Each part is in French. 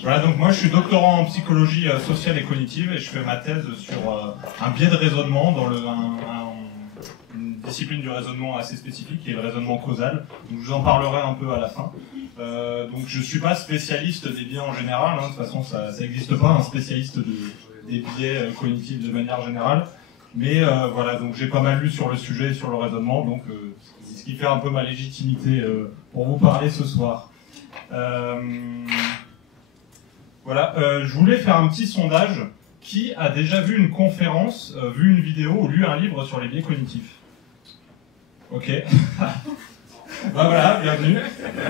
Voilà, donc moi je suis doctorant en psychologie sociale et cognitive et je fais ma thèse sur un biais de raisonnement dans une discipline du raisonnement assez spécifique qui est le raisonnement causal. Donc je vous en parlerai un peu à la fin. Donc je suis pas spécialiste des biais en général, hein, de toute façon ça n'existe pas un spécialiste des biais cognitifs de manière générale. Mais voilà, donc j'ai pas mal lu sur le sujet, sur le raisonnement, donc c'est ce qui fait un peu ma légitimité pour vous parler ce soir. Voilà, je voulais faire un petit sondage. Qui a déjà vu une conférence, vu une vidéo ou lu un livre sur les biais cognitifs? Ok. Ben voilà, bienvenue.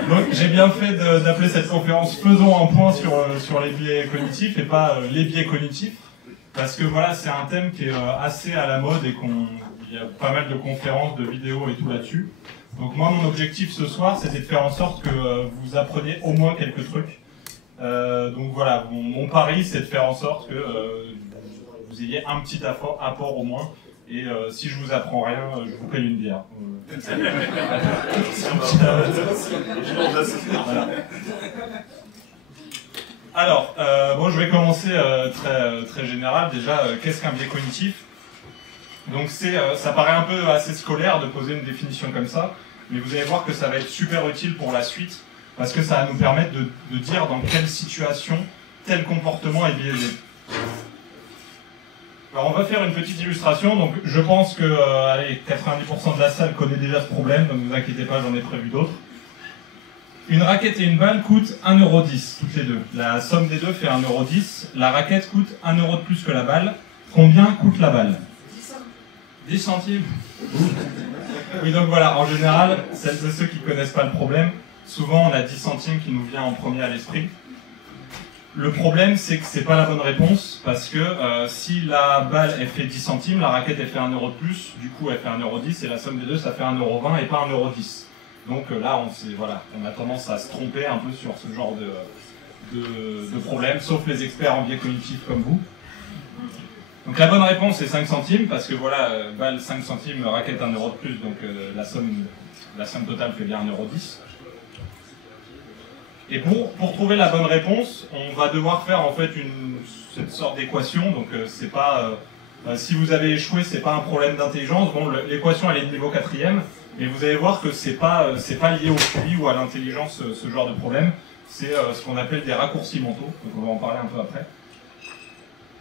Donc j'ai bien fait d'appeler cette conférence Faisons un point sur les biais cognitifs et pas les biais cognitifs. Parce que voilà, c'est un thème qui est assez à la mode et il y a pas mal de conférences, de vidéos et tout là-dessus. Donc moi, mon objectif ce soir, c'était de faire en sorte que vous appreniez au moins quelques trucs. Donc voilà, mon pari, c'est de faire en sorte que vous ayez un petit apport au moins. Et si je vous apprends rien, je vous paye une bière. Voilà. Alors, bon, je vais commencer très général. Déjà, qu'est-ce qu'un biais cognitif? Donc ça paraît un peu assez scolaire de poser une définition comme ça, mais vous allez voir que ça va être super utile pour la suite, parce que ça va nous permettre de dire dans quelle situation tel comportement est biaisé. Alors on va faire une petite illustration. Donc je pense que allez, 90% de la salle connaît déjà ce problème, donc ne vous inquiétez pas, j'en ai prévu d'autres. Une raquette et une balle coûtent 1,10 € toutes les deux. La somme des deux fait 1,10 €. La raquette coûte 1 € de plus que la balle. Combien coûte la balle? 10 centimes. Oui, donc voilà, en général, celles et ceux qui ne connaissent pas le problème, souvent on a 10 centimes qui nous vient en premier à l'esprit. Le problème, c'est que c'est pas la bonne réponse, parce que si la balle elle fait 10 centimes, la raquette elle fait 1 € de plus, du coup elle fait 1,10 € et la somme des deux ça fait 1,20 € et pas 1,10 €. Donc là on a tendance à se tromper un peu sur ce genre de problème, sauf les experts en biais cognitifs comme vous. Donc la bonne réponse c'est 5 centimes, parce que voilà, balle 5 centimes, raquette 1 € de plus, donc la somme totale fait bien 1,10 €. Et pour trouver la bonne réponse, on va devoir faire en fait cette sorte d'équation. Donc c'est pas si vous avez échoué, c'est pas un problème d'intelligence. Bon, l'équation elle est de niveau 4e, mais vous allez voir que c'est pas lié au QI ou à l'intelligence ce genre de problème. C'est ce qu'on appelle des raccourcis mentaux. Donc on va en parler un peu après.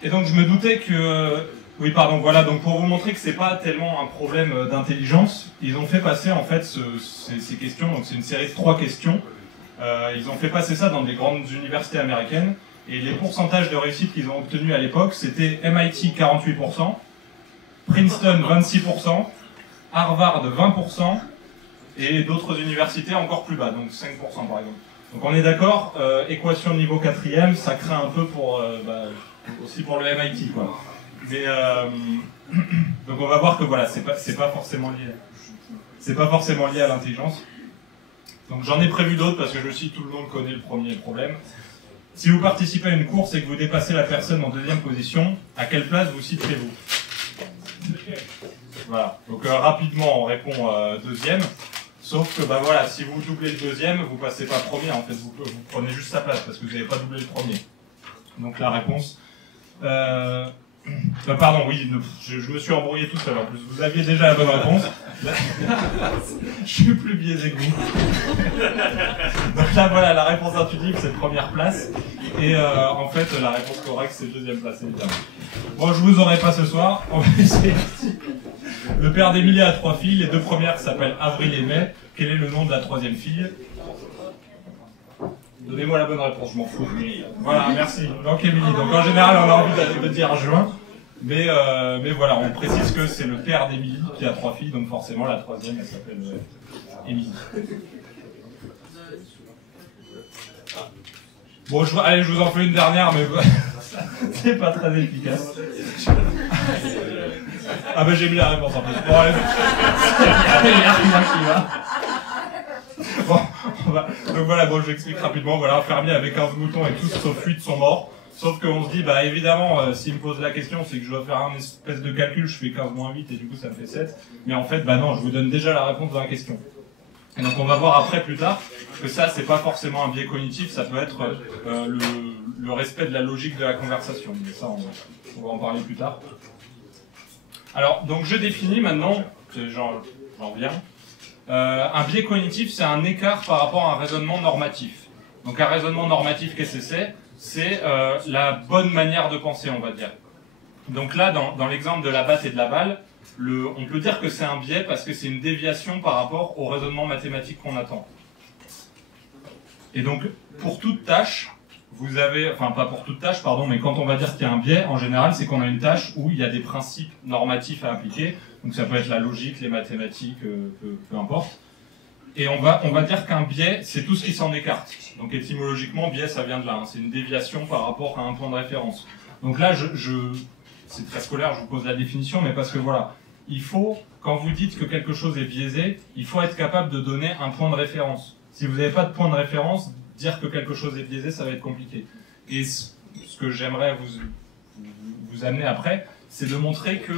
Et donc je me doutais que oui, pardon, voilà. Donc pour vous montrer que c'est pas tellement un problème d'intelligence, ils ont fait passer en fait ces questions. Donc c'est une série de 3 questions. Ils ont fait passer ça dans des grandes universités américaines, et les pourcentages de réussite qu'ils ont obtenus à l'époque, c'était MIT 48%, Princeton 26%, Harvard 20%, et d'autres universités encore plus bas, donc 5% par exemple. Donc on est d'accord, équation niveau 4e, ça craint un peu aussi pour le MIT, quoi. Mais, donc on va voir que voilà, c'est pas forcément lié à l'intelligence. Donc j'en ai prévu d'autres parce que je me suis dit tout le monde connaît le premier problème. Si vous participez à une course et que vous dépassez la personne en 2e position, à quelle place vous situez-vous? Voilà. Donc rapidement on répond 2e. Sauf que voilà, si vous doublez le 2e, vous passez pas premier, en fait vous prenez juste sa place parce que vous n'avez pas doublé le premier. Donc la réponse... pardon, oui, je me suis embrouillé tout seul en plus. Vous aviez déjà la bonne réponse. Je suis plus biaisé que vous. Donc là, voilà, la réponse intuitive, c'est première place. Et en fait, la réponse correcte, c'est 2e place, évidemment. Bon, je vous aurai pas ce soir. On va essayer. Le père d'Émilie a 3 filles. Les 2 premières s'appellent Avril et Mai. Quel est le nom de la 3e fille? Donnez-moi la bonne réponse, je m'en fous. Voilà, merci. Donc Émilie. Donc en général, on a envie de dire juin. Mais voilà, on précise que c'est le père d'Émilie qui a 3 filles, donc forcément la 3e, elle s'appelle Émilie. Bon, allez, je vous en fais une dernière, mais c'est pas très efficace. Ah ben j'ai mis la réponse en plus. Bon, allez. Bon, donc voilà, bon, je l'explique rapidement. Voilà, un fermier avec 15 moutons et tous sauf 8 sont morts. Sauf qu'on se dit, bah évidemment, s'il me pose la question, c'est que je dois faire un espèce de calcul, je fais 15 moins 8 et du coup ça me fait 7. Mais en fait, bah non, je vous donne déjà la réponse dans la question. Et donc on va voir après, plus tard, que ça, c'est pas forcément un biais cognitif, ça peut être le respect de la logique de la conversation. Mais ça, on va en parler plus tard. Alors, donc je définis maintenant, j'en reviens, un biais cognitif, c'est un écart par rapport à un raisonnement normatif. Donc un raisonnement normatif, qu'est-ce que c'est? C'est la bonne manière de penser, on va dire. Donc là, dans l'exemple de la batte et de la balle, on peut dire que c'est un biais parce que c'est une déviation par rapport au raisonnement mathématique qu'on attend. Et donc, pour toute tâche, vous avez, enfin pas pour toute tâche, pardon, mais quand on va dire qu'il y a un biais, en général, c'est qu'on a une tâche où il y a des principes normatifs à appliquer. Donc ça peut être la logique, les mathématiques, peu importe. Et on va dire qu'un biais, c'est tout ce qui s'en écarte. Donc étymologiquement, biais, ça vient de là. Hein. C'est une déviation par rapport à un point de référence. Donc là, c'est très scolaire, je vous pose la définition, mais parce que voilà, il faut, quand vous dites que quelque chose est biaisé, il faut être capable de donner un point de référence. Si vous n'avez pas de point de référence, dire que quelque chose est biaisé, ça va être compliqué. Et ce que j'aimerais vous amener après, c'est de montrer que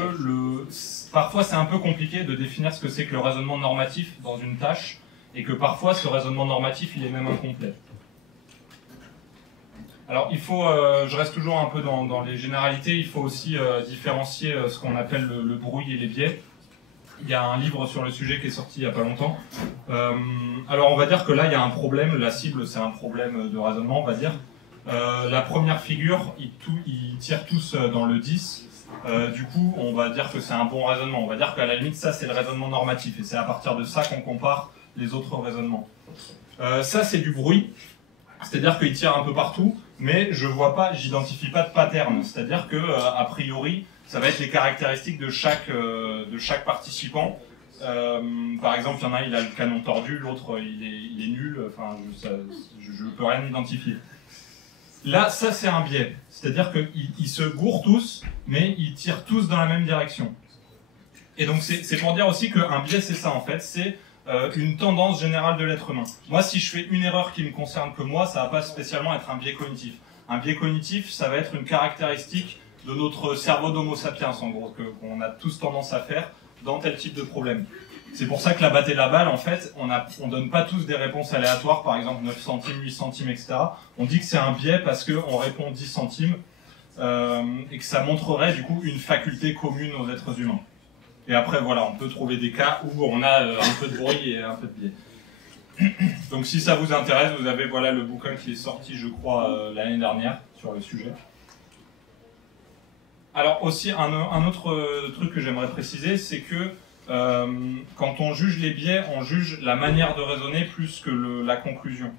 parfois c'est un peu compliqué de définir ce que c'est que le raisonnement normatif dans une tâche, et que parfois ce raisonnement normatif il est même incomplet. Alors il faut, je reste toujours un peu dans les généralités, il faut aussi différencier ce qu'on appelle le bruit et les biais. Il y a un livre sur le sujet qui est sorti il n'y a pas longtemps. Alors on va dire que là il y a un problème, la cible c'est un problème de raisonnement on va dire. La première figure, ils tirent tous dans le 10. Du coup, on va dire que c'est un bon raisonnement. On va dire qu'à la limite, ça, c'est le raisonnement normatif. Et c'est à partir de ça qu'on compare les autres raisonnements. Ça, c'est du bruit. C'est-à-dire qu'il tire un peu partout, mais je vois pas, j'identifie pas de pattern. C'est-à-dire que, a priori, ça va être les caractéristiques de chaque participant. Par exemple, il y en a, il a le canon tordu, l'autre, il est nul. Enfin, je peux rien identifier. Là, ça c'est un biais, c'est-à-dire qu'ils se gourrent tous, mais ils tirent tous dans la même direction. Et donc c'est pour dire aussi qu'un biais c'est ça en fait, c'est une tendance générale de l'être humain. Moi si je fais une erreur qui me concerne que moi, ça va pas spécialement être un biais cognitif. Un biais cognitif, ça va être une caractéristique de notre cerveau d'Homo sapiens en gros, qu'on a tous tendance à faire dans tel type de problème. C'est pour ça que la batte et la balle, en fait, on donne pas tous des réponses aléatoires, par exemple 9 centimes, 8 centimes, etc. On dit que c'est un biais parce qu'on répond 10 centimes et que ça montrerait du coup une faculté commune aux êtres humains. Et après, voilà, on peut trouver des cas où on a un peu de bruit et un peu de biais. Donc si ça vous intéresse, vous avez voilà, le bouquin qui est sorti, je crois, l'année dernière sur le sujet. Alors aussi, un autre truc que j'aimerais préciser, c'est que quand on juge les biais, on juge la manière de raisonner plus que la conclusion.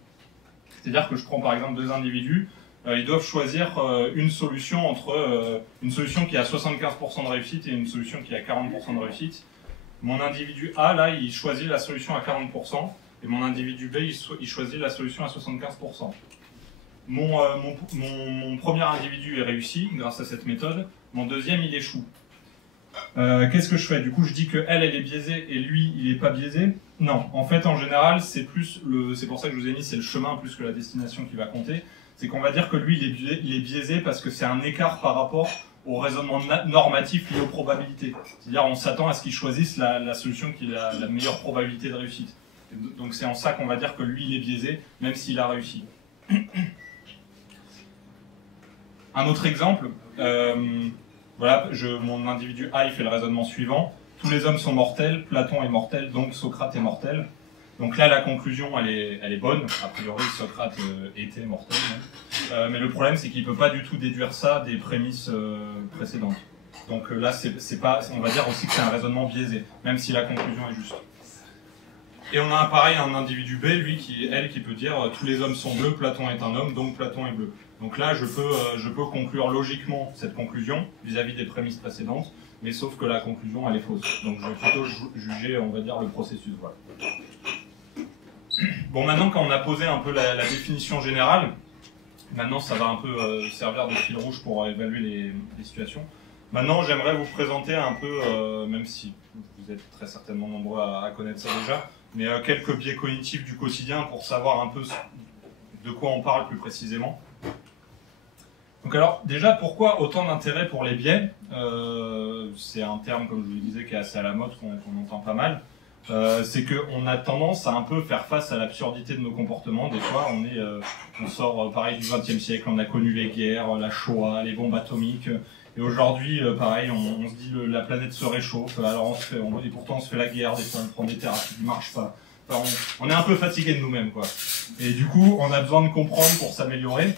C'est-à-dire que je prends par exemple deux individus, ils doivent choisir une solution entre une solution qui a 75% de réussite et une solution qui a 40% de réussite. Mon individu A, là, il choisit la solution à 40%, et mon individu B, il choisit la solution à 75%. Mon premier individu est réussi grâce à cette méthode, mon deuxième, il échoue. Qu'est-ce que je fais? Du coup, je dis que elle est biaisée et lui, il est pas biaisé? Non. En fait, en général, c'est pour ça que je vous ai mis, c'est le chemin plus que la destination qui va compter. C'est qu'on va dire que lui, il est biaisé parce que c'est un écart par rapport au raisonnement normatif lié aux probabilités. C'est-à-dire, on s'attend à ce qu'il choisisse la solution qui a la meilleure probabilité de réussite. Donc, c'est en ça qu'on va dire que lui, il est biaisé, même s'il a réussi. Un autre exemple. Voilà, mon individu A, il fait le raisonnement suivant. Tous les hommes sont mortels, Platon est mortel, donc Socrate est mortel. Donc là, la conclusion, elle est bonne. A priori, Socrate était mortel. Mais le problème, c'est qu'il ne peut pas du tout déduire ça des prémices précédentes. Donc là, on va dire aussi que c'est un raisonnement biaisé, même si la conclusion est juste. Et on a pareil un individu B, lui, qui peut dire tous les hommes sont bleus, Platon est un homme, donc Platon est bleu. Donc là, je peux conclure logiquement cette conclusion vis-à-vis des prémices précédentes, mais sauf que la conclusion, elle est fausse. Donc je vais plutôt juger, on va dire, le processus. Voilà. Bon, maintenant, quand on a posé un peu la définition générale, maintenant, ça va un peu servir de fil rouge pour évaluer les situations. Maintenant, j'aimerais vous présenter un peu, même si vous êtes très certainement nombreux à connaître ça déjà, mais quelques biais cognitifs du quotidien pour savoir un peu de quoi on parle plus précisément. Donc alors, déjà, pourquoi autant d'intérêt pour les biais? C'est un terme, comme je vous le disais, qui est assez à la mode, qu'on entend pas mal. c'est qu'on a tendance à un peu faire face à l'absurdité de nos comportements. Des fois, on sort pareil du XXe siècle, on a connu les guerres, la Shoah, les bombes atomiques, et aujourd'hui, pareil, on se dit la planète se réchauffe, alors et pourtant on se fait la guerre, des fois on prend des thérapies qui ne marchent pas. Enfin, on est un peu fatigué de nous-mêmes, quoi. Et du coup, on a besoin de comprendre pour s'améliorer,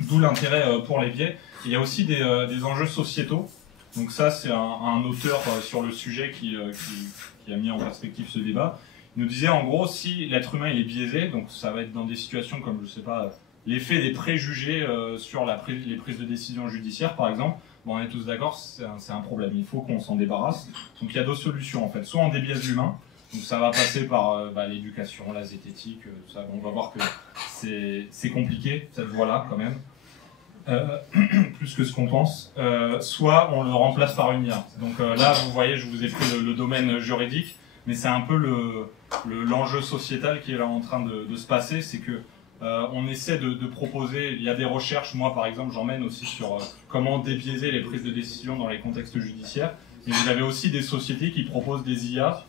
d'où l'intérêt pour les biais. Il y a aussi des enjeux sociétaux. Donc ça, c'est un auteur sur le sujet qui a mis en perspective ce débat. Il nous disait, en gros, si l'être humain il est biaisé, donc ça va être dans des situations comme, je sais pas, l'effet des préjugés sur les prises de décision judiciaires, par exemple, bon, on est tous d'accord, c'est un problème. Il faut qu'on s'en débarrasse. Donc il y a deux solutions, en fait. Soit on débiaise l'humain, donc ça va passer par l'éducation, la zététique, tout ça. Bon, on va voir que c'est compliqué, cette voie-là, quand même. Plus que ce qu'on pense, soit on le remplace par une IA. Donc là, vous voyez, je vous ai pris le domaine juridique, mais c'est un peu l'enjeu sociétal qui est là en train de se passer, c'est que on essaie de proposer, il y a des recherches, moi par exemple j'emmène aussi sur comment débiaiser les prises de décision dans les contextes judiciaires, mais vous avez aussi des sociétés qui proposent des IA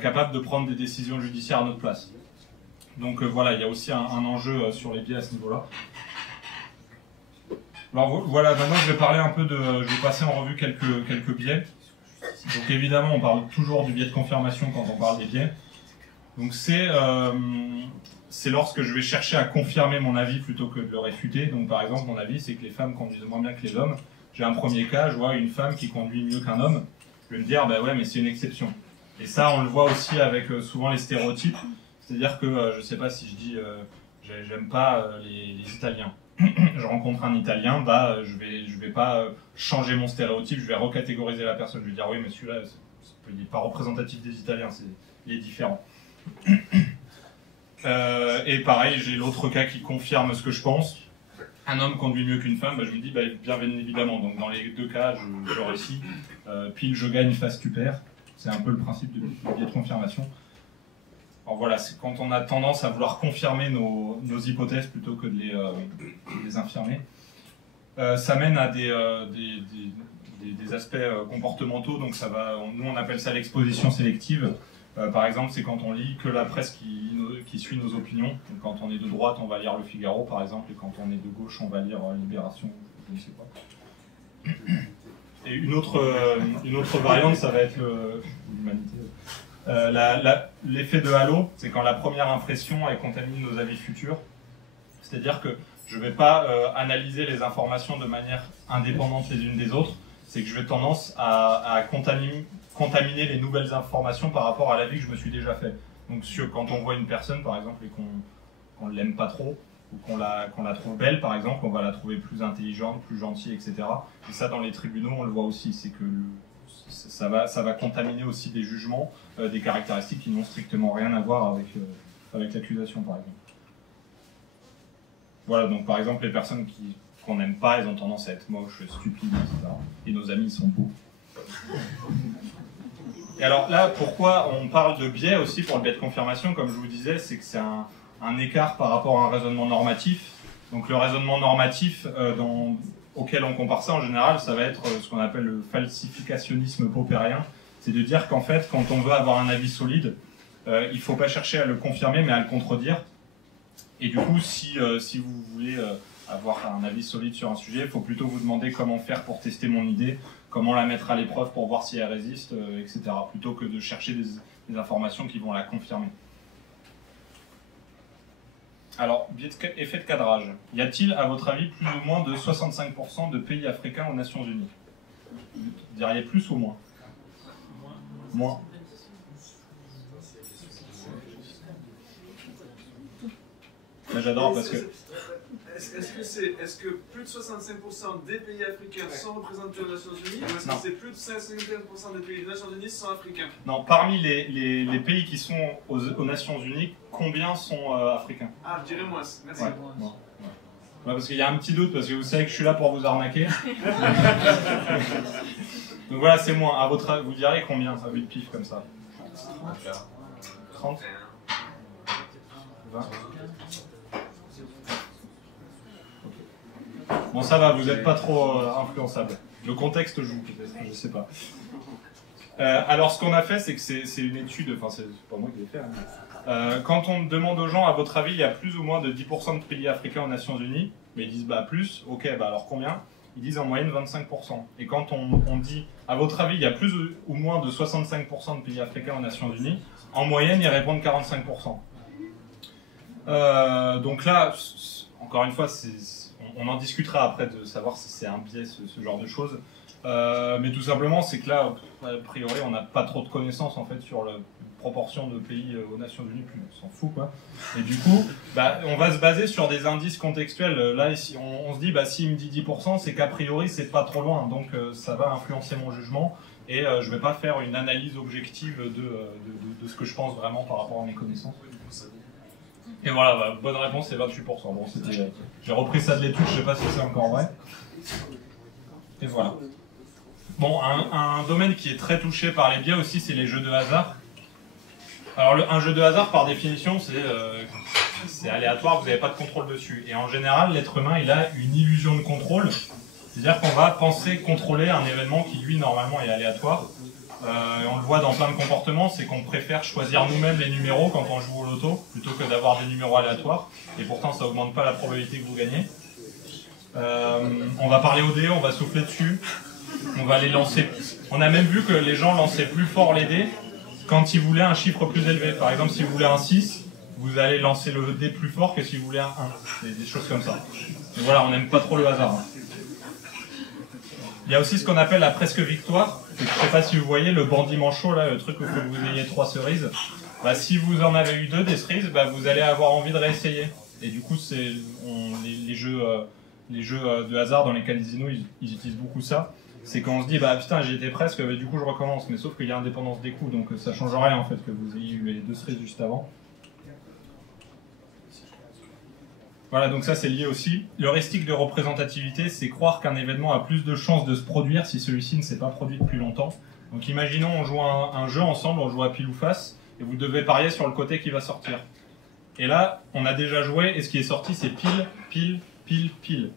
capables de prendre des décisions judiciaires à notre place. Donc voilà, il y a aussi un enjeu sur les biais à ce niveau-là. Alors voilà, maintenant je vais parler un peu je vais passer en revue quelques biais. Donc évidemment, on parle toujours du biais de confirmation quand on parle des biais. Donc c'est lorsque je vais chercher à confirmer mon avis plutôt que de le réfuter. Donc par exemple, mon avis, c'est que les femmes conduisent moins bien que les hommes. J'ai un premier cas, je vois une femme qui conduit mieux qu'un homme. Je vais me dire, bah ouais, mais c'est une exception. Et ça, on le voit aussi avec souvent les stéréotypes. C'est-à-dire que, je sais pas si je dis, j'aime pas les Italiens. Je rencontre un Italien, bah je vais pas changer mon stéréotype, je vais recatégoriser la personne. Je vais dire oui, mais celui-là, il n'est pas représentatif des Italiens, il est différent. Et pareil, j'ai l'autre cas qui confirme ce que je pense. Un homme conduit mieux qu'une femme, bah, je me dis bah, bien évidemment. Donc dans les deux cas, je réussis. Pile, je gagne, face, tu perds. C'est un peu le principe du biais de confirmation. Alors voilà, c'est quand on a tendance à vouloir confirmer nos hypothèses plutôt que de les infirmer. Ça mène à des aspects comportementaux, donc nous on appelle ça l'exposition sélective. Par exemple, c'est quand on lit que la presse qui suit nos opinions. Donc, quand on est de droite, on va lire Le Figaro, par exemple, et quand on est de gauche, on va lire Libération, je ne sais pas. Et une autre variante, ça va être l'humanité. L'effet de halo, c'est quand la première impression elle contamine nos avis futurs. C'est-à-dire que je ne vais pas analyser les informations de manière indépendante les unes des autres, c'est que je vais tendance à contaminer les nouvelles informations par rapport à l'avis que je me suis déjà fait. Donc quand on voit une personne par exemple et qu'on ne l'aime pas trop, ou qu'on la trouve belle par exemple, on va la trouver plus intelligente, plus gentille, etc. Et ça dans les tribunaux on le voit aussi, c'est que ça va contaminer aussi des jugements, des caractéristiques qui n'ont strictement rien à voir avec l'accusation, par exemple. Voilà, donc par exemple, les personnes qu'on n'aime pas, elles ont tendance à être moches, stupides, etc. Et nos amis, ils sont beaux. Et alors là, pourquoi on parle de biais aussi pour le biais de confirmation, comme je vous disais, c'est que c'est un écart par rapport à un raisonnement normatif. Donc le raisonnement normatif, auquel on compare ça en général, ça va être ce qu'on appelle le falsificationnisme popperien. C'est de dire qu'en fait, quand on veut avoir un avis solide, il ne faut pas chercher à le confirmer, mais à le contredire. Et du coup, si vous voulez avoir un avis solide sur un sujet, il faut plutôt vous demander comment faire pour tester mon idée, comment la mettre à l'épreuve pour voir si elle résiste, etc. Plutôt que de chercher des informations qui vont la confirmer. Alors, effet de cadrage. Y a-t-il, à votre avis, plus ou moins de 65% de pays africains aux Nations Unies? Vous diriez plus ou moins? Moins. J'adore parce que... Est-ce que plus de 65% des pays africains sont représentés aux Nations Unies, ou est-ce que c'est plus de 55% des pays des Nations Unies sont africains? Non, parmi les pays qui sont aux Nations Unies, combien sont africains? Ah, je dirais moins. Merci. Ouais, parce qu'il y a un petit doute, parce que vous savez que je suis là pour vous arnaquer. Donc voilà, c'est moins. À votre avis, vous direz combien, ça vu le pif comme ça? 30 20 Bon, ça va, vous n'êtes pas trop influençable. Le contexte joue, peut-être, je sais pas. Alors ce qu'on a fait, c'est que c'est une étude, enfin c'est pas moi qui l'ai fait, hein. Quand on demande aux gens, à votre avis, il y a plus ou moins de 10% de pays africains aux Nations Unies, mais ils disent bah plus, ok, bah alors combien? Ils disent en moyenne 25%. Et quand on dit, à votre avis, il y a plus ou moins de 65% de pays africains aux Nations Unies, en moyenne, ils répondent 45%. Donc là, encore une fois, on en discutera après de savoir si c'est un biais, ce genre de choses. Mais tout simplement, c'est que là, a priori, on n'a pas trop de connaissances en fait sur la proportion de pays aux Nations Unies, puis on s'en fout quoi. Et du coup, bah, on va se baser sur des indices contextuels. Là, ici, on se dit, bah, s'il me dit 10%, c'est qu'a priori, c'est pas trop loin, donc ça va influencer mon jugement. Et je vais pas faire une analyse objective de ce que je pense vraiment par rapport à mes connaissances. Et voilà, bah, bonne réponse, c'est 28%. Bon, j'ai repris ça de l'étude, je sais pas si c'est encore vrai. Et voilà. Bon, un domaine qui est très touché par les biais aussi, c'est les jeux de hasard. Alors, un jeu de hasard, par définition, c'est aléatoire, vous n'avez pas de contrôle dessus. Et en général, l'être humain, il a une illusion de contrôle. C'est-à-dire qu'on va penser contrôler un événement qui, lui, normalement, est aléatoire. On le voit dans plein de comportements, c'est qu'on préfère choisir nous-mêmes les numéros quand on joue au loto, plutôt que d'avoir des numéros aléatoires. Et pourtant, ça n'augmente pas la probabilité que vous gagnez. On va parler au dé, on va souffler dessus, on va les lancer. On a même vu que les gens lançaient plus fort les dés quand ils voulaient un chiffre plus élevé. Par exemple, si vous voulez un 6, vous allez lancer le dé plus fort que si vous voulez un 1. Des choses comme ça. Et voilà, on n'aime pas trop le hasard. Il y a aussi ce qu'on appelle la presque victoire. Je ne sais pas si vous voyez le bandit manchot, là, le truc où il faut que vous ayez 3 cerises. Bah, si vous en avez eu 2 des cerises, bah, vous allez avoir envie de réessayer. Et du coup, les jeux de hasard dans les casinos, ils utilisent beaucoup ça. C'est quand on se dit, bah putain, j'y étais presque, bah, du coup je recommence. Mais sauf qu'il y a indépendance des coups, donc ça change rien en fait que vous ayez eu les 2 cerises juste avant. Voilà, donc ça c'est lié aussi. L'heuristique de représentativité, c'est croire qu'un événement a plus de chances de se produire si celui-ci ne s'est pas produit depuis longtemps. Donc imaginons, on joue un jeu ensemble, on joue à pile ou face, et vous devez parier sur le côté qui va sortir. Et là, on a déjà joué, et ce qui est sorti, c'est pile, pile, pile, pile.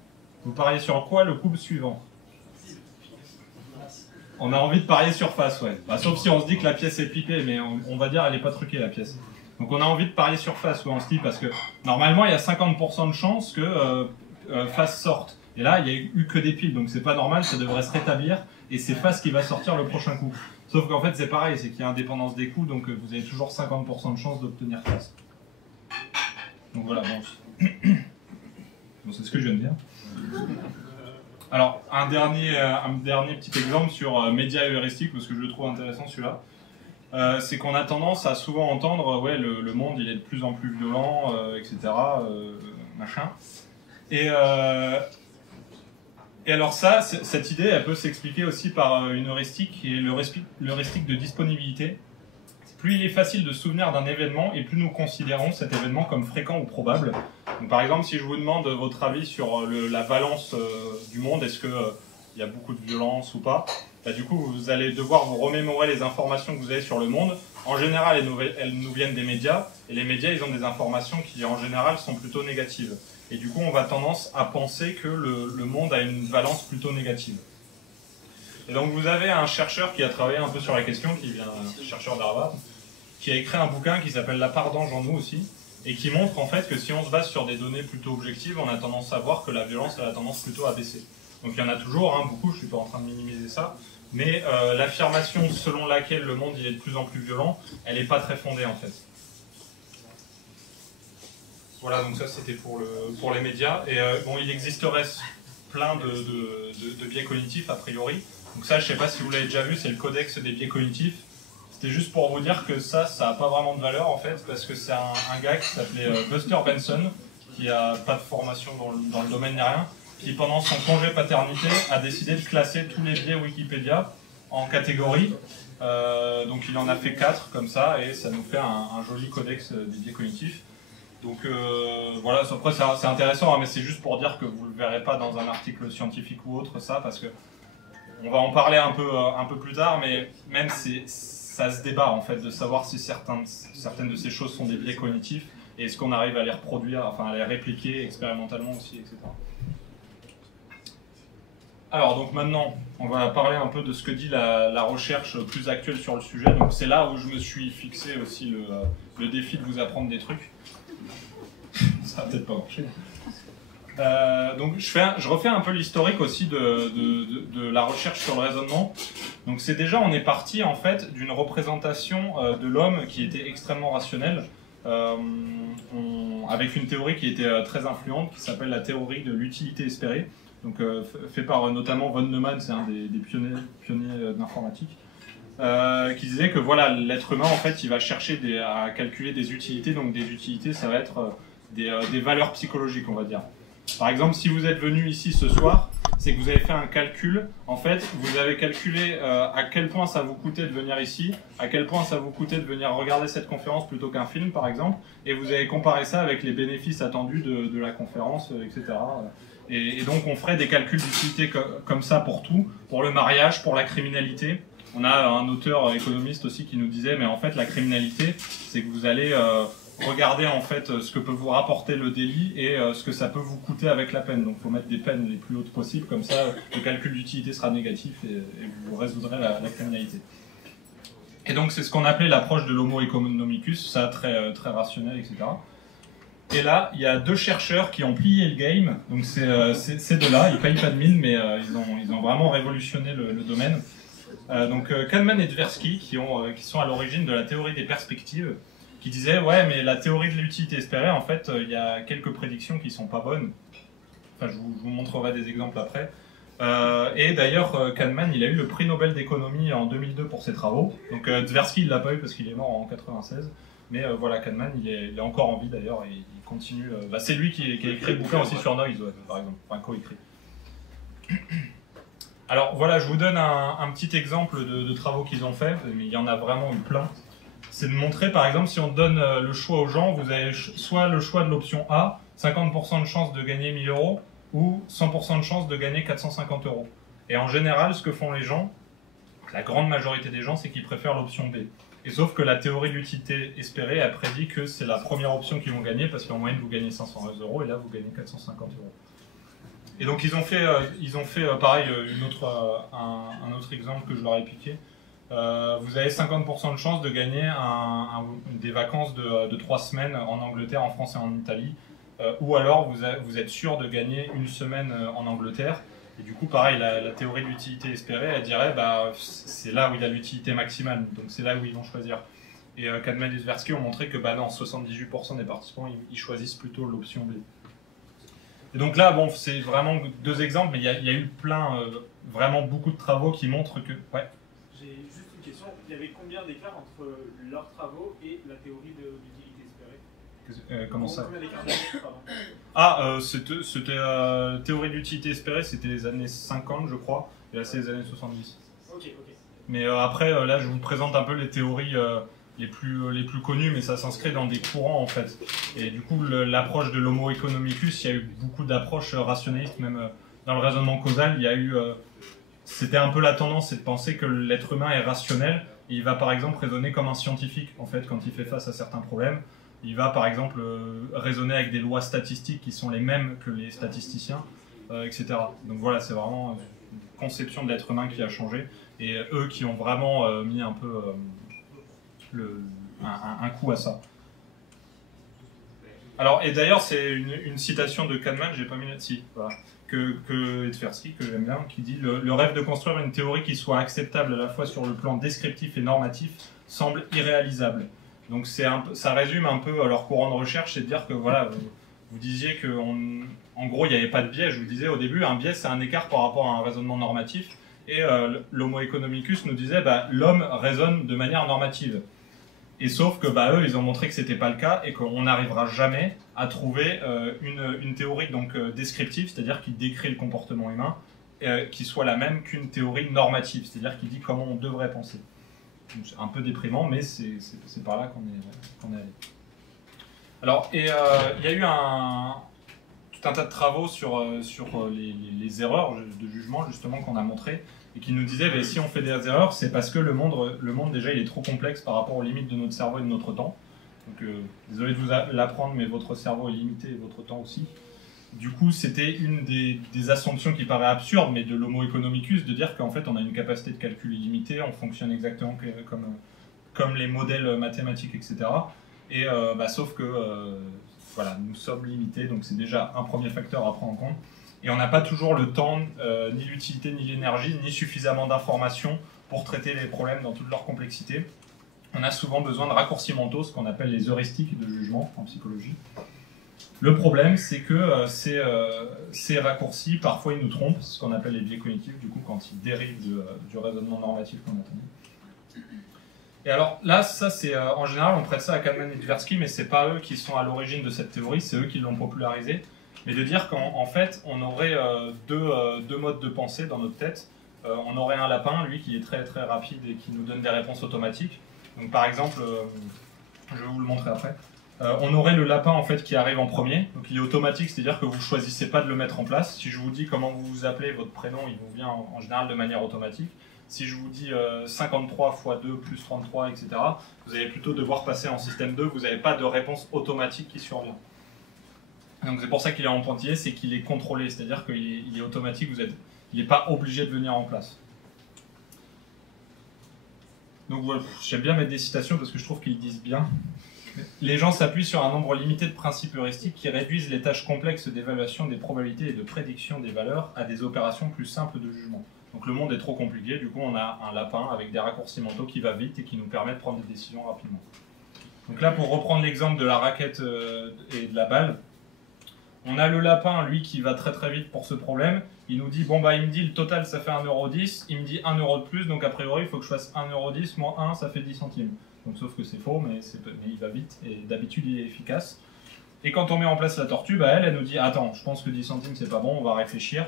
Vous pariez sur quoi le coup suivant? On a envie de parier sur face, ouais. Bah, sauf si on se dit que la pièce est pipée, mais on va dire elle n'est pas truquée la pièce. Donc on a envie de parier sur face, ouais, on se dit, parce que normalement il y a 50% de chances que face sorte. Et là, il n'y a eu que des piles, donc c'est pas normal, ça devrait se rétablir, et c'est face qui va sortir le prochain coup. Sauf qu'en fait c'est pareil, c'est qu'il y a indépendance des coups, donc vous avez toujours 50% de chances d'obtenir face. Donc voilà, bon, bon c'est ce que je viens de dire. Alors, un dernier petit exemple sur médias et heuristique, parce que je le trouve intéressant celui-là. C'est qu'on a tendance à souvent entendre ouais, le monde il est de plus en plus violent, etc. Machin. Et alors ça, cette idée, elle peut s'expliquer aussi par une heuristique qui est l'heuristique de disponibilité. Plus il est facile de se souvenir d'un événement, et plus nous considérons cet événement comme fréquent ou probable. Donc, par exemple, si je vous demande votre avis sur la balance du monde, est-ce qu'il y a beaucoup de violence ou pas, bah, du coup, vous allez devoir vous remémorer les informations que vous avez sur le monde. En général, elles nous viennent des médias, et les médias, ils ont des informations qui, en général, sont plutôt négatives. Et du coup, on va tendance à penser que le monde a une balance plutôt négative. Et donc, vous avez un chercheur qui a travaillé un peu sur la question, qui vient un chercheur d'Harvard, qui a écrit un bouquin qui s'appelle La part d'ange en nous aussi, et qui montre en fait que si on se base sur des données plutôt objectives, on a tendance à voir que la violence a tendance plutôt à baisser. Donc il y en a toujours, hein, beaucoup, je ne suis pas en train de minimiser ça, mais l'affirmation selon laquelle le monde il est de plus en plus violent, elle n'est pas très fondée en fait. Voilà, donc ça c'était pour les médias, et bon, il existerait plein de biais cognitifs a priori. Donc ça, je ne sais pas si vous l'avez déjà vu, c'est le codex des biais cognitifs. C'était juste pour vous dire que ça n'a pas vraiment de valeur en fait, parce que c'est un gars qui s'appelait Buster Benson, qui n'a pas de formation dans le domaine ni rien, qui pendant son congé paternité a décidé de classer tous les biais Wikipédia en catégories. Donc il en a fait 4 comme ça, et ça nous fait un joli codex des biais cognitifs. Donc voilà, après c'est intéressant, hein, mais c'est juste pour dire que vous ne le verrez pas dans un article scientifique ou autre, ça, parce que on va en parler un peu plus tard, mais même ça se débat en fait de savoir si certaines de ces choses sont des biais cognitifs, et est-ce qu'on arrive à les reproduire, enfin à les répliquer expérimentalement aussi, etc. Alors donc maintenant, on va parler un peu de ce que dit la recherche plus actuelle sur le sujet. Donc c'est là où je me suis fixé aussi le défi de vous apprendre des trucs. Ça va peut-être pas marcher. Donc je refais un peu l'historique aussi de la recherche sur le raisonnement. Donc c'est déjà, on est parti en fait d'une représentation de l'homme qui était extrêmement rationnelle, avec une théorie qui était très influente, qui s'appelle la théorie de l'utilité espérée. Donc fait par notamment von Neumann, c'est un des pionniers de l'informatique, qui disait que voilà, l'être humain en fait il va chercher à calculer des utilités. Donc des utilités, ça va être des valeurs psychologiques, on va dire. Par exemple, si vous êtes venu ici ce soir, c'est que vous avez fait un calcul. En fait, vous avez calculé à quel point ça vous coûtait de venir ici, à quel point ça vous coûtait de venir regarder cette conférence plutôt qu'un film, par exemple, et vous avez comparé ça avec les bénéfices attendus de la conférence, etc. Et donc, on ferait des calculs d'utilité comme ça pour tout, pour le mariage, pour la criminalité. On a un auteur économiste aussi qui nous disait, mais en fait, la criminalité, c'est que vous allez regarder en fait ce que peut vous rapporter le délit et ce que ça peut vous coûter avec la peine. Donc, il faut mettre des peines les plus hautes possibles, comme ça, le calcul d'utilité sera négatif et vous résoudrez la criminalité. Et donc, c'est ce qu'on appelait l'approche de l'homo economicus, ça très rationnel, etc. Et là, il y a deux chercheurs qui ont plié le game. Donc c'est de là, ils payent pas de mine, mais ils ont vraiment révolutionné le domaine. Donc Kahneman et Tversky, qui sont à l'origine de la théorie des perspectives, qui disaient ouais, mais la théorie de l'utilité espérée, en fait, il y a quelques prédictions qui sont pas bonnes. Enfin, je vous montrerai des exemples après. Et d'ailleurs, Kahneman, il a eu le prix Nobel d'économie en 2002 pour ses travaux. Donc Tversky, il l'a pas eu parce qu'il est mort en 96. Mais voilà, Kahneman, il est encore en vie d'ailleurs et il continue. C'est lui qui a écrit le bouquin aussi sur Noise, par exemple, enfin co-écrit. Alors voilà, je vous donne un petit exemple de travaux qu'ils ont fait, mais il y en a vraiment eu plein. C'est de montrer, par exemple, si on donne le choix aux gens, vous avez soit le choix de l'option A, 50% de chance de gagner 1000 euros, ou 100% de chance de gagner 450 euros. Et en général, ce que font les gens, la grande majorité des gens, c'est qu'ils préfèrent l'option B. Et sauf que la théorie de l'utilité espérée a prédit que c'est la première option qu'ils vont gagner, parce qu'en moyenne, vous gagnez 500 euros, et là, vous gagnez 450 euros. Et donc, ils ont fait pareil, un autre exemple que je leur ai piqué. Vous avez 50% de chance de gagner des vacances de 3 semaines en Angleterre, en France et en Italie. Ou alors, vous êtes sûr de gagner une semaine en Angleterre. Et du coup, pareil, la théorie de l'utilité espérée, elle dirait c'est là où il y a l'utilité maximale, donc c'est là où ils vont choisir. Et Kahneman et Tversky ont montré que non, 78% des participants, ils choisissent plutôt l'option B. Et donc là, bon, c'est vraiment deux exemples, mais il y a eu vraiment beaucoup de travaux qui montrent que... Ouais. J'ai juste une question, il y avait combien d'écart entre leurs travaux et la théorie de l'utilité espérée ? Comment ça ? Combien d'écart d'années, pardon ? C'était théorie d'utilité espérée, c'était les années 50, je crois, et là, c'est les années 70. Ok. Mais après, là, je vous présente un peu les théories les plus connues, mais ça s'inscrit dans des courants, en fait. Et du coup, l'approche de l'homo economicus, il y a eu beaucoup d'approches rationalistes, même dans le raisonnement causal, il y a eu... c'était un peu la tendance, c'est de penser que l'être humain est rationnel, et il va par exemple raisonner comme un scientifique, en fait, quand il fait face à certains problèmes. Il va par exemple raisonner avec des lois statistiques qui sont les mêmes que les statisticiens, etc. Donc voilà, c'est vraiment une conception de l'être humain qui a changé, et eux qui ont vraiment mis un peu un coup à ça. Alors, et d'ailleurs, c'est une citation de Kahneman, j'ai pas mis là-dessus, voilà, que Tversky, que j'aime bien, qui dit le rêve de construire une théorie qui soit acceptable à la fois sur le plan descriptif et normatif semble irréalisable. Donc ça résume un peu leur courant de recherche, c'est de dire que voilà, vous disiez qu'en gros il n'y avait pas de biais, je vous disais au début, un biais c'est un écart par rapport à un raisonnement normatif, et l'homo economicus nous disait l'homme raisonne de manière normative. Et sauf que eux, ils ont montré que c'était pas le cas et qu'on n'arrivera jamais à trouver une théorie donc descriptive, c'est-à-dire qui décrit le comportement humain, qui soit la même qu'une théorie normative, c'est-à-dire qui dit comment on devrait penser. C'est un peu déprimant, mais c'est par là qu'on est allé. Alors, et il y a eu tout un tas de travaux sur les erreurs de jugement, justement, qu'on a montré, et qui nous disaient, si on fait des erreurs, c'est parce que le monde, déjà, il est trop complexe par rapport aux limites de notre cerveau et de notre temps. Donc, désolé de vous l'apprendre, mais votre cerveau est limité et votre temps aussi. Du coup, c'était une des assumptions qui paraît absurde, mais de l'homo economicus, de dire qu'en fait, on a une capacité de calcul illimitée, on fonctionne exactement comme les modèles mathématiques, etc. Et sauf que voilà, nous sommes limités, donc c'est déjà un premier facteur à prendre en compte. Et on n'a pas toujours le temps, ni l'utilité, ni l'énergie, ni suffisamment d'informations pour traiter les problèmes dans toute leur complexité. On a souvent besoin de raccourcis mentaux, ce qu'on appelle les heuristiques de jugement en psychologie. Le problème, c'est que ces raccourcis, parfois, ils nous trompent, c'est ce qu'on appelle les biais cognitifs, du coup, quand ils dérivent du raisonnement normatif qu'on attendait. Et alors là, ça, c'est en général, on prête ça à Kahneman et Tversky, mais c'est pas eux qui sont à l'origine de cette théorie, c'est eux qui l'ont popularisée. Mais de dire qu'en fait, on aurait deux modes de pensée dans notre tête. On aurait un lapin, lui, qui est très très rapide et qui nous donne des réponses automatiques. Donc par exemple, je vais vous le montrer après. On aurait le lapin en fait qui arrive en premier, donc il est automatique, c'est-à-dire que vous ne choisissez pas de le mettre en place. Si je vous dis comment vous vous appelez, votre prénom, il vous vient en général de manière automatique. Si je vous dis 53 x 2 plus 33, etc., vous allez plutôt devoir passer en système 2, vous n'avez pas de réponse automatique qui survient. Donc c'est pour ça qu'il est en pointillé, c'est qu'il est contrôlé, c'est-à-dire qu'il est automatique, il n'est pas obligé de venir en place. Donc voilà, j'aime bien mettre des citations parce que je trouve qu'ils disent bien. Les gens s'appuient sur un nombre limité de principes heuristiques qui réduisent les tâches complexes d'évaluation des probabilités et de prédiction des valeurs à des opérations plus simples de jugement. Donc le monde est trop compliqué, du coup on a un lapin avec des raccourcis mentaux qui va vite et qui nous permet de prendre des décisions rapidement. Donc là, pour reprendre l'exemple de la raquette et de la balle, on a le lapin, lui, qui va très très vite pour ce problème. Il nous dit, bon bah il me dit le total ça fait 1,10 €, il me dit 1 € de plus, donc a priori il faut que je fasse 1,10 € moins 1, ça fait 10 centimes. Donc sauf que c'est faux, mais il va vite, et d'habitude il est efficace. Et quand on met en place la tortue, elle nous dit, attends, je pense que 10 centimes c'est pas bon, on va réfléchir.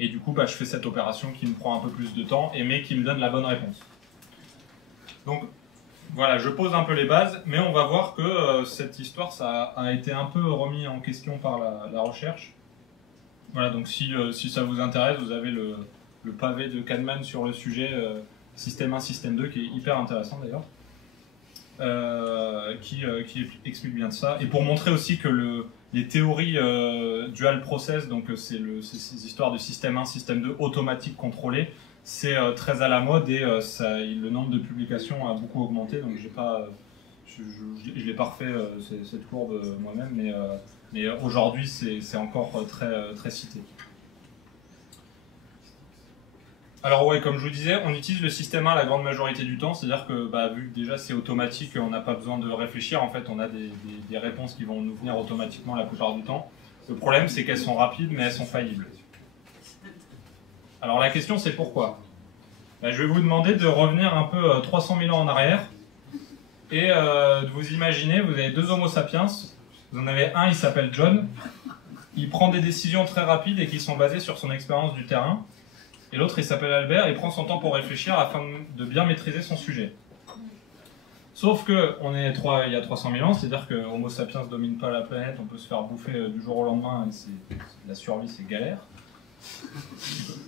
Et du coup, je fais cette opération qui me prend un peu plus de temps, mais qui me donne la bonne réponse. Donc voilà, je pose un peu les bases, mais on va voir que cette histoire, ça a été un peu remis en question par la recherche. Voilà, donc si ça vous intéresse, vous avez le pavé de Kahneman sur le sujet, système 1, système 2, qui est hyper intéressant d'ailleurs, qui explique bien de ça. Et pour montrer aussi que les théories dual process, donc c'est ces histoires de système 1, système 2 automatique contrôlé, c'est très à la mode et le nombre de publications a beaucoup augmenté, donc je ne l'ai pas refait cette courbe moi-même, mais aujourd'hui c'est encore très cité. Alors ouais, comme je vous disais, on utilise le système 1 la grande majorité du temps, c'est-à-dire que vu que déjà c'est automatique, on n'a pas besoin de réfléchir, en fait on a des réponses qui vont nous venir automatiquement la plupart du temps. Le problème c'est qu'elles sont rapides mais elles sont faillibles. Alors la question c'est pourquoi ? Je vais vous demander de revenir un peu 300 000 ans en arrière et de vous imaginer, vous avez deux homo sapiens, vous en avez un, il s'appelle John, il prend des décisions très rapides et qui sont basées sur son expérience du terrain. Et l'autre, il s'appelle Albert, et il prend son temps pour réfléchir afin de bien maîtriser son sujet. Sauf que il y a 300 000 ans, c'est-à-dire que Homo sapiens ne domine pas la planète, on peut se faire bouffer du jour au lendemain, et la survie c'est galère.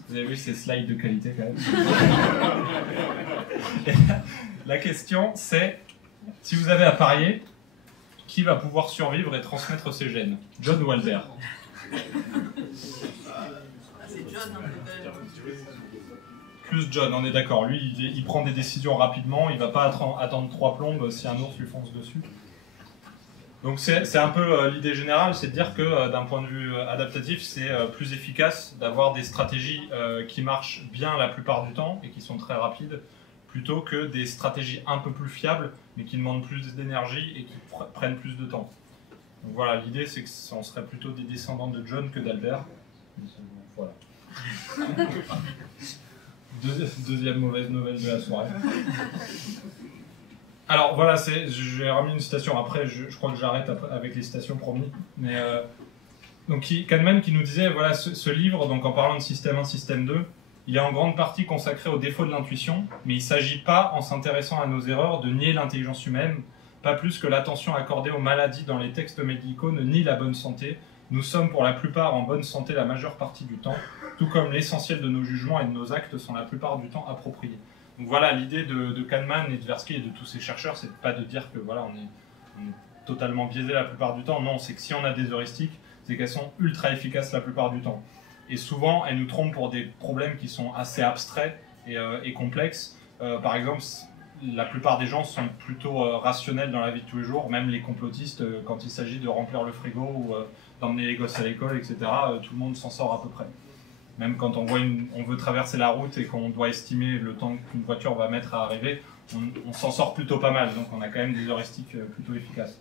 Vous avez vu ces slides de qualité quand même. La question c'est, si vous avez à parier, qui va pouvoir survivre et transmettre ses gènes, John ou Albert ? C'est John, Plus John, on est d'accord. Lui, il prend des décisions rapidement, il ne va pas attendre 3 plombes si un ours lui fonce dessus. Donc c'est un peu l'idée générale, c'est de dire que d'un point de vue adaptatif, c'est plus efficace d'avoir des stratégies qui marchent bien la plupart du temps et qui sont très rapides, plutôt que des stratégies un peu plus fiables, mais qui demandent plus d'énergie et qui prennent plus de temps. Donc voilà, l'idée c'est que on serait plutôt des descendants de John que d'Albert. Voilà. Deuxième mauvaise nouvelle de la soirée. Alors voilà, j'ai remis une citation, après je crois que j'arrête avec les citations promis. Mais, donc Kahneman qui nous disait, voilà, ce livre, donc en parlant de système 1, système 2, il est en grande partie consacré aux défauts de l'intuition, mais il ne s'agit pas, en s'intéressant à nos erreurs, de nier l'intelligence humaine, pas plus que l'attention accordée aux maladies dans les textes médicaux ne nie la bonne santé. Nous sommes pour la plupart en bonne santé la majeure partie du temps, tout comme l'essentiel de nos jugements et de nos actes sont la plupart du temps appropriés. Donc voilà, l'idée de Kahneman et de Tversky et de tous ces chercheurs, c'est pas de dire que voilà, on est totalement biaisé la plupart du temps. Non, c'est que si on a des heuristiques, c'est qu'elles sont ultra efficaces la plupart du temps. Et souvent, elles nous trompent pour des problèmes qui sont assez abstraits et complexes. Par exemple, la plupart des gens sont plutôt rationnels dans la vie de tous les jours, même les complotistes, quand il s'agit de remplir le frigo ou d'emmener les gosses à l'école, etc., tout le monde s'en sort à peu près. Même quand on veut traverser la route et qu'on doit estimer le temps qu'une voiture va mettre à arriver, on s'en sort plutôt pas mal, donc on a quand même des heuristiques plutôt efficaces.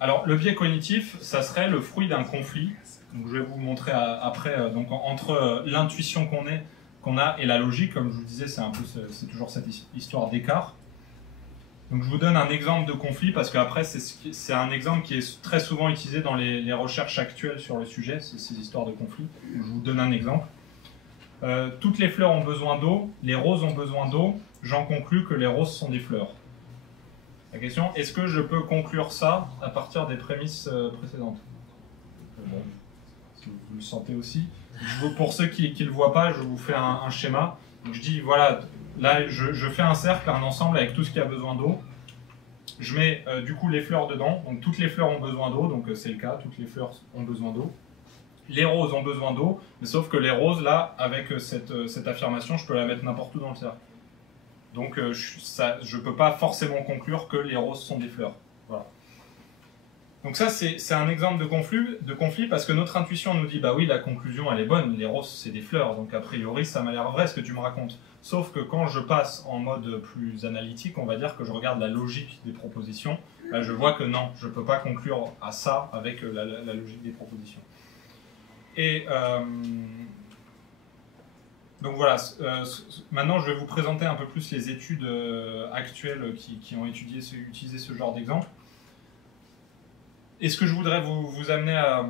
Alors, le biais cognitif, ça serait le fruit d'un conflit. Donc, je vais vous montrer après, donc, entre l'intuition qu'on a et la logique. Comme je vous disais, c'est toujours cette histoire d'écart. Donc, je vous donne un exemple de conflit, parce qu'après, c'est un exemple qui est très souvent utilisé dans les recherches actuelles sur le sujet, ces histoires de conflit. Donc, je vous donne un exemple. Toutes les fleurs ont besoin d'eau, les roses ont besoin d'eau, j'en conclus que les roses sont des fleurs. La question, est-ce que je peux conclure ça à partir des prémices précédentes? Bon, si vous le sentez aussi. Pour ceux qui ne le voient pas, je vous fais un schéma. Donc je dis, voilà, là je fais un cercle, un ensemble avec tout ce qui a besoin d'eau. Je mets du coup les fleurs dedans, donc toutes les fleurs ont besoin d'eau, donc c'est le cas, toutes les fleurs ont besoin d'eau. Les roses ont besoin d'eau, mais sauf que les roses, là, avec cette affirmation, je peux la mettre n'importe où dans le cercle. Donc je ne peux pas forcément conclure que les roses sont des fleurs. Voilà. Donc ça, c'est un exemple de conflit parce que notre intuition nous dit, bah oui, la conclusion, elle est bonne, les roses, c'est des fleurs, donc a priori, ça m'a l'air vrai ce que tu me racontes. Sauf que quand je passe en mode plus analytique, on va dire que je regarde la logique des propositions, là, je vois que non, je ne peux pas conclure à ça avec la logique des propositions. Et donc voilà, maintenant je vais vous présenter un peu plus les études actuelles qui ont utilisé ce genre d'exemple. Et ce que je voudrais vous amener à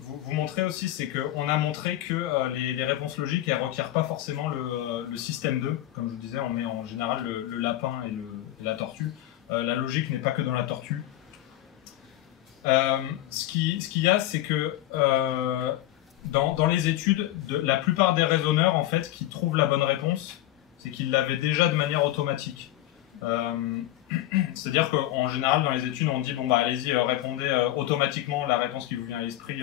vous montrer aussi, c'est qu'on a montré que les réponses logiques, elles ne requièrent pas forcément le système 2. Comme je vous disais, on met en général le lapin et la tortue. La logique n'est pas que dans la tortue. Ce qu'il y a, c'est que dans les études, la plupart des raisonneurs en fait, qui trouvent la bonne réponse, c'est qu'ils l'avaient déjà de manière automatique. C'est-à-dire qu'en général, dans les études, on dit bon bah allez-y, répondez automatiquement la réponse qui vous vient à l'esprit.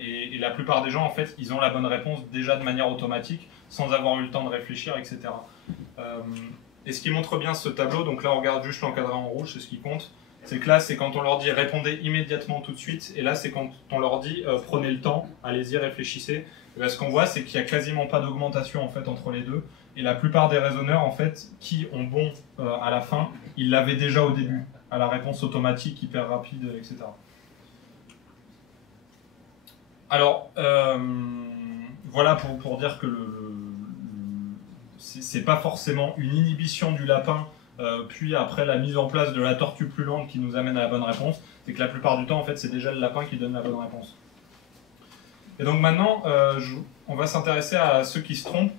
Et la plupart des gens, en fait, ils ont la bonne réponse déjà de manière automatique, sans avoir eu le temps de réfléchir, etc. Et ce qui montre bien ce tableau, donc là on regarde juste l'encadré en rouge, c'est ce qui compte. C'est que là, c'est quand on leur dit répondez immédiatement tout de suite, et là, c'est quand on leur dit prenez le temps, allez-y, réfléchissez. Et là, ce qu'on voit, c'est qu'il n'y a quasiment pas d'augmentation en fait entre les deux. Et la plupart des raisonneurs, en fait, qui ont bon à la fin, ils l'avaient déjà au début, à la réponse automatique, hyper rapide, etc. Alors, voilà pour dire que c'est pas forcément une inhibition du lapin, puis après la mise en place de la tortue plus lente qui nous amène à la bonne réponse. C'est que la plupart du temps, en fait, c'est déjà le lapin qui donne la bonne réponse. Et donc maintenant, on va s'intéresser à ceux qui se trompent.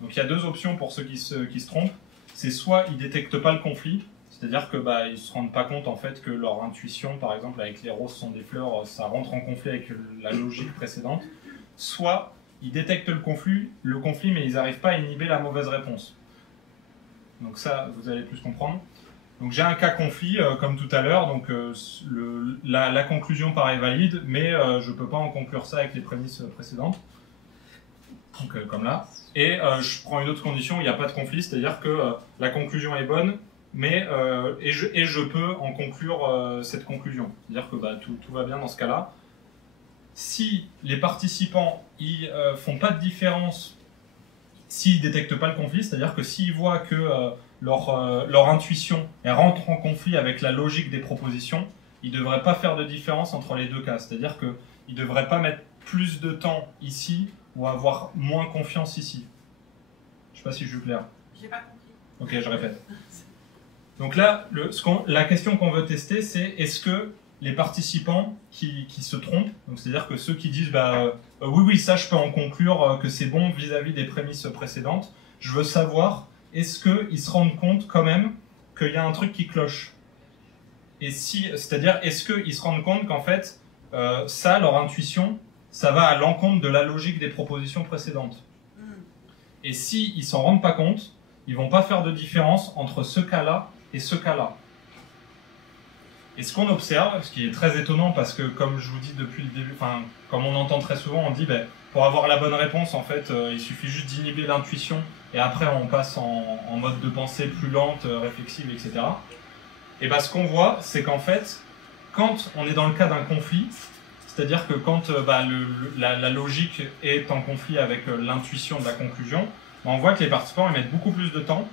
Donc il y a deux options pour ceux qui se trompent. C'est soit ils ne détectent pas le conflit, c'est-à-dire que ils ne se rendent pas compte en fait que leur intuition, par exemple avec les roses sont des fleurs, ça rentre en conflit avec la logique précédente. Soit ils détectent le conflit mais ils n'arrivent pas à inhiber la mauvaise réponse. Donc ça, vous allez plus comprendre. Donc j'ai un cas conflit, comme tout à l'heure, donc la conclusion paraît valide, mais je ne peux pas en conclure ça avec les prémices précédentes. Donc, comme là. Et je prends une autre condition où il n'y a pas de conflit, c'est-à-dire que la conclusion est bonne, mais je peux en conclure cette conclusion. C'est-à-dire que tout va bien dans ce cas-là. Si les participants ne font pas de différence, s'ils ne détectent pas le conflit, c'est-à-dire que s'ils voient que leur intuition elle rentre en conflit avec la logique des propositions, ils ne devraient pas faire de différence entre les deux cas. C'est-à-dire qu'ils ne devraient pas mettre plus de temps ici ou avoir moins confiance ici. Je ne sais pas si je suis clair. J'ai pas compris. Ok, je répète. Donc là, la question qu'on veut tester, c'est est-ce que les participants qui se trompent, c'est-à-dire que ceux qui disent oui, ça je peux en conclure que c'est bon vis-à-vis des prémices précédentes, je veux savoir, est-ce qu'ils se rendent compte quand même qu'il y a un truc qui cloche? Et c'est-à-dire, est-ce qu'ils se rendent compte qu'en fait, ça, leur intuition, ça va à l'encontre de la logique des propositions précédentes. Et s'ils ne s'en rendent pas compte, ils ne vont pas faire de différence entre ce cas-là et ce cas-là. Et ce qu'on observe, ce qui est très étonnant parce que comme je vous dis depuis le début, enfin comme on entend très souvent, on dit ben, pour avoir la bonne réponse en fait il suffit juste d'inhiber l'intuition et après on passe en mode de pensée plus lente, réflexive, etc. Et ben ce qu'on voit c'est qu'en fait quand on est dans le cas d'un conflit, c'est-à-dire que quand la logique est en conflit avec l'intuition de la conclusion, on voit que les participants ils mettent beaucoup plus de temps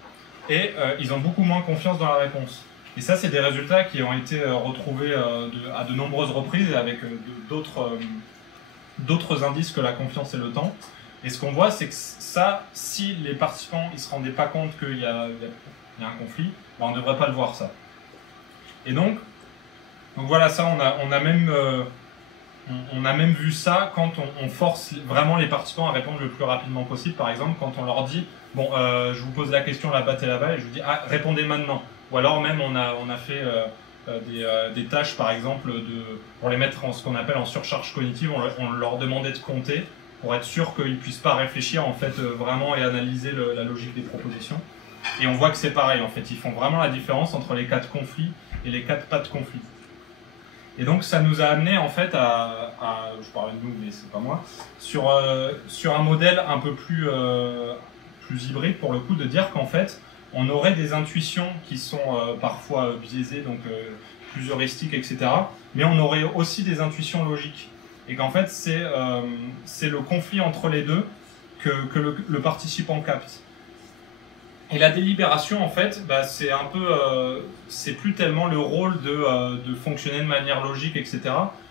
et ils ont beaucoup moins confiance dans la réponse. Et ça, c'est des résultats qui ont été retrouvés à de nombreuses reprises avec d'autres indices que la confiance et le temps. Et ce qu'on voit, c'est que ça, si les participants ne se rendaient pas compte qu'il y a un conflit, ben on ne devrait pas le voir, ça. Et donc voilà, ça, on a même vu ça quand on force vraiment les participants à répondre le plus rapidement possible. Par exemple, quand on leur dit « Bon, je vous pose la question, la batte et la balle, et je vous dis « Ah, répondez maintenant ». Ou alors même on a fait des tâches par exemple pour les mettre en ce qu'on appelle en surcharge cognitive, on leur demandait de compter pour être sûr qu'ils ne puissent pas réfléchir en fait vraiment et analyser la logique des propositions. Et on voit que c'est pareil en fait, ils font vraiment la différence entre les cas de conflit et les cas de pas de conflit. Et donc ça nous a amené en fait je parle de nous mais c'est pas moi, sur un modèle un peu plus hybride pour le coup, de dire qu'en fait on aurait des intuitions qui sont parfois biaisées, donc plus heuristiques, etc. Mais on aurait aussi des intuitions logiques. Et qu'en fait, c'est le conflit entre les deux que le participant capte. Et la délibération, en fait, bah, c'est un peu, c'est plus tellement le rôle de fonctionner de manière logique, etc.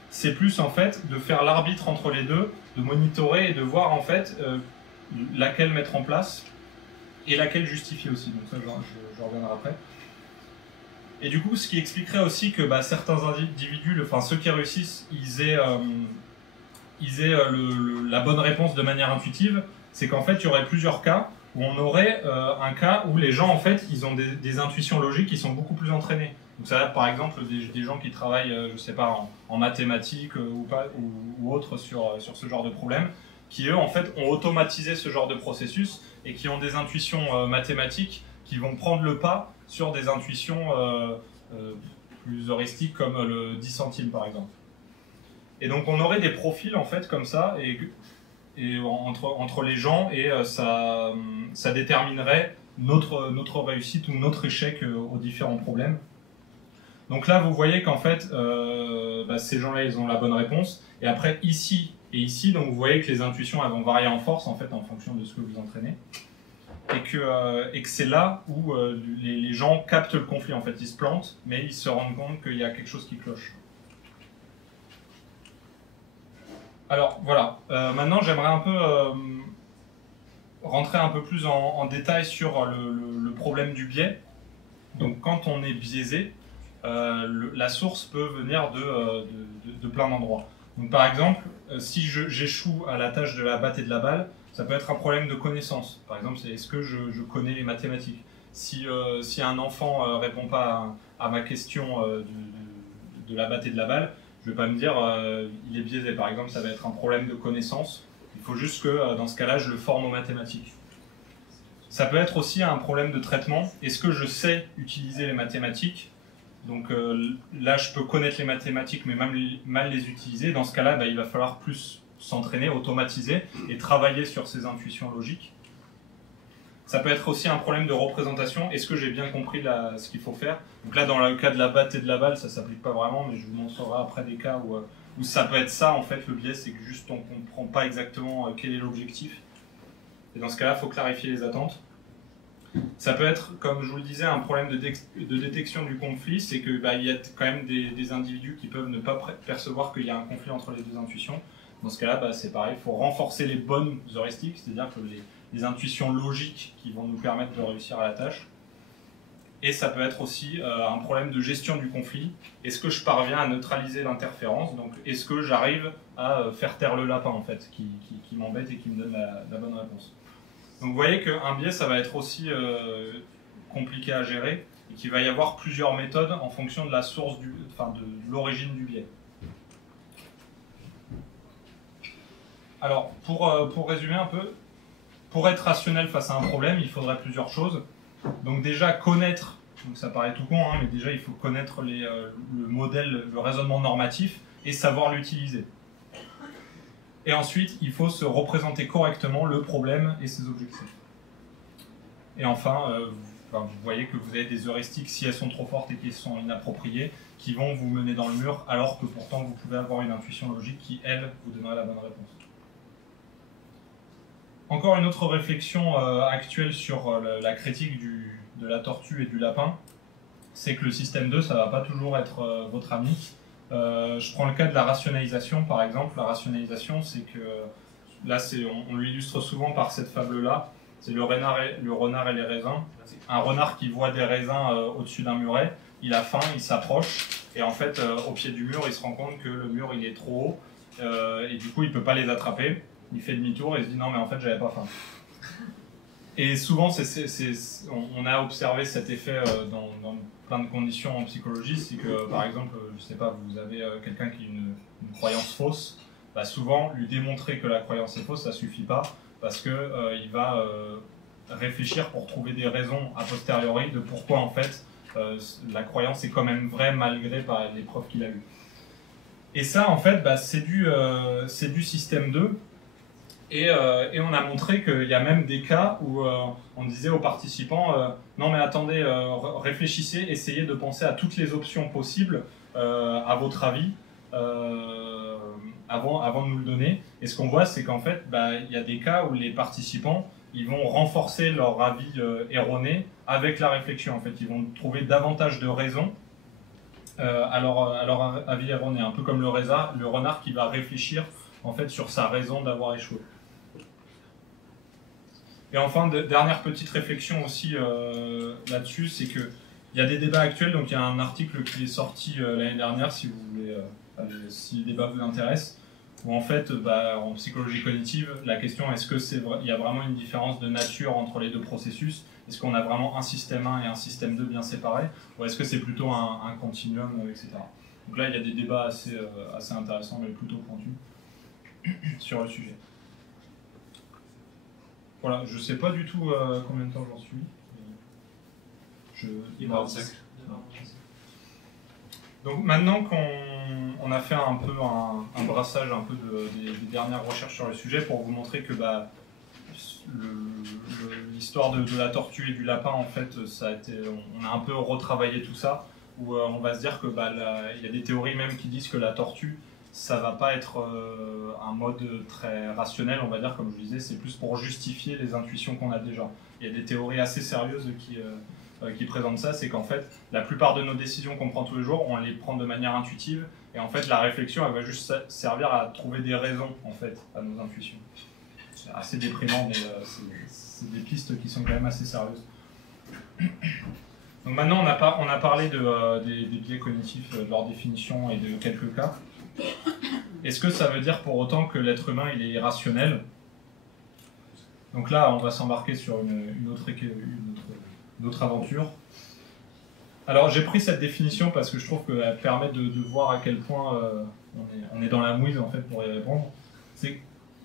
C'est plus, en fait, de faire l'arbitre entre les deux, de monitorer et de voir, en fait, laquelle mettre en place. Et laquelle justifie aussi, donc ça je reviendrai après. Et du coup, ce qui expliquerait aussi que bah, certains individus, enfin ceux qui réussissent, ils aient la bonne réponse de manière intuitive, c'est qu'en fait il y aurait plusieurs cas où on aurait un cas où les gens en fait ils ont des intuitions logiques qui sont beaucoup plus entraînées. Donc ça va être par exemple des gens qui travaillent, je sais pas, en mathématiques ou autres sur ce genre de problème, qui eux en fait ont automatisé ce genre de processus et qui ont des intuitions mathématiques qui vont prendre le pas sur des intuitions plus heuristiques comme le 10 centimes par exemple. Et donc on aurait des profils en fait comme ça et entre les gens et ça déterminerait notre réussite ou notre échec aux différents problèmes. Donc là vous voyez qu'en fait ces gens-là ils ont la bonne réponse et après ici et ici, donc vous voyez que les intuitions elles vont varier en force en fait en fonction de ce que vous entraînez, et que c'est là où les gens captent le conflit en fait, ils se plantent, mais ils se rendent compte qu'il y a quelque chose qui cloche. Alors voilà, maintenant j'aimerais un peu rentrer un peu plus en détail sur le problème du biais. Donc quand on est biaisé, la source peut venir de plein d'endroits. Donc, par exemple, si j'échoue à la tâche de la batte et de la balle, ça peut être un problème de connaissance. Par exemple, c'est est-ce que je connais les mathématiques? Si un enfant ne répond pas à ma question de la batte et de la balle, je ne vais pas me dire il est biaisé. Par exemple, ça va être un problème de connaissance. Il faut juste que dans ce cas-là, je le forme aux mathématiques. Ça peut être aussi un problème de traitement. Est-ce que je sais utiliser les mathématiques? Donc là, je peux connaître les mathématiques, mais mal les utiliser. Dans ce cas-là, bah, il va falloir plus s'entraîner, automatiser et travailler sur ces intuitions logiques. Ça peut être aussi un problème de représentation. Est-ce que j'ai bien compris ce qu'il faut faire? Donc là, dans le cas de la batte et de la balle, ça ne s'applique pas vraiment, mais je vous montrerai après des cas où ça peut être ça, en fait, le biais, c'est que juste on ne comprend pas exactement quel est l'objectif. Et dans ce cas-là, il faut clarifier les attentes. Ça peut être, comme je vous le disais, un problème de détection du conflit, c'est qu'il y a quand même des individus qui peuvent ne pas percevoir qu'il y a un conflit entre les deux intuitions. Dans ce cas-là, c'est pareil, il faut renforcer les bonnes heuristiques, c'est-à-dire que les intuitions logiques qui vont nous permettre de réussir à la tâche. Et ça peut être aussi un problème de gestion du conflit. Est-ce que je parviens à neutraliser l'interférence? Donc, est-ce que j'arrive à faire taire le lapin, en fait, qui m'embête et qui me donne la bonne réponse? Donc vous voyez qu'un biais, ça va être aussi compliqué à gérer et qu'il va y avoir plusieurs méthodes en fonction de la source, de l'origine du biais. Alors, pour résumer un peu, pour être rationnel face à un problème, il faudrait plusieurs choses. Donc déjà, connaître Donc ça paraît tout con, hein, mais déjà il faut connaître le modèle, le raisonnement normatif et savoir l'utiliser. Et ensuite, il faut se représenter correctement le problème et ses objectifs. Et enfin, vous voyez que vous avez des heuristiques, si elles sont trop fortes et qu'elles sont inappropriées, qui vont vous mener dans le mur, alors que pourtant vous pouvez avoir une intuition logique qui, elle, vous donnera la bonne réponse. Encore une autre réflexion actuelle sur la critique de la tortue et du lapin, c'est que le système 2, ça ne va pas toujours être votre ami. Je prends le cas de la rationalisation, par exemple. La rationalisation, c'est que, là, on l'illustre souvent par cette fable-là, c'est le renard et les raisins. Un renard qui voit des raisins au-dessus d'un muret, il a faim, il s'approche, et en fait, au pied du mur, il se rend compte que le mur, il est trop haut, et du coup, il ne peut pas les attraper. Il fait demi-tour et se dit non mais en fait j'avais pas faim. Et souvent on a observé cet effet dans plein de conditions en psychologie, c'est que par exemple, je sais pas, vous avez quelqu'un qui a une croyance fausse, bah souvent lui démontrer que la croyance est fausse ça suffit pas parce que il va réfléchir pour trouver des raisons a posteriori de pourquoi en fait la croyance est quand même vraie malgré les preuves qu'il a eues. Et ça en fait bah, c'est du système 2. Et on a montré qu'il y a même des cas où on disait aux participants non mais attendez, réfléchissez, essayez de penser à toutes les options possibles à votre avis avant de nous le donner. Et ce qu'on voit c'est qu'en fait bah, y a des cas où les participants ils vont renforcer leur avis erroné avec la réflexion. En fait, ils vont trouver davantage de raisons à leur avis erroné, un peu comme le renard qui va réfléchir en fait sur sa raison d'avoir échoué. Et enfin, dernière petite réflexion aussi là-dessus, c'est qu'il y a des débats actuels, donc il y a un article qui est sorti l'année dernière, si vous voulez, si le débat vous intéresse, où en fait, bah, en psychologie cognitive, la question est-ce qu'il y a vraiment une différence de nature entre les deux processus? Est-ce qu'on a vraiment un système 1 et un système 2 bien séparés? Ou est-ce que c'est plutôt un continuum, etc. Donc là, il y a des débats assez intéressants, mais plutôt pointus sur le sujet. Voilà, je ne sais pas du tout combien de temps j'en suis. Il va 25. Donc maintenant qu'on a fait un peu un brassage un peu des dernières recherches sur le sujet pour vous montrer que bah, l'histoire de la tortue et du lapin, en fait, on a un peu retravaillé tout ça, où on va se dire que bah, il y a des théories même qui disent que la tortue, ça va pas être un mode très rationnel, on va dire, comme je disais, c'est plus pour justifier les intuitions qu'on a déjà. Il y a des théories assez sérieuses qui présentent ça, c'est qu'en fait, la plupart de nos décisions qu'on prend tous les jours, on les prend de manière intuitive, et en fait, la réflexion, elle va juste servir à trouver des raisons, en fait, à nos intuitions. C'est assez déprimant, mais c'est des pistes qui sont quand même assez sérieuses. Donc maintenant, on a parlé des biais cognitifs, de leur définition et de quelques cas. Est-ce que ça veut dire pour autant que l'être humain il est irrationnel? Donc là, on va s'embarquer sur une autre aventure. Alors j'ai pris cette définition parce que je trouve qu'elle permet de voir à quel point on est dans la mouise en fait pour y répondre.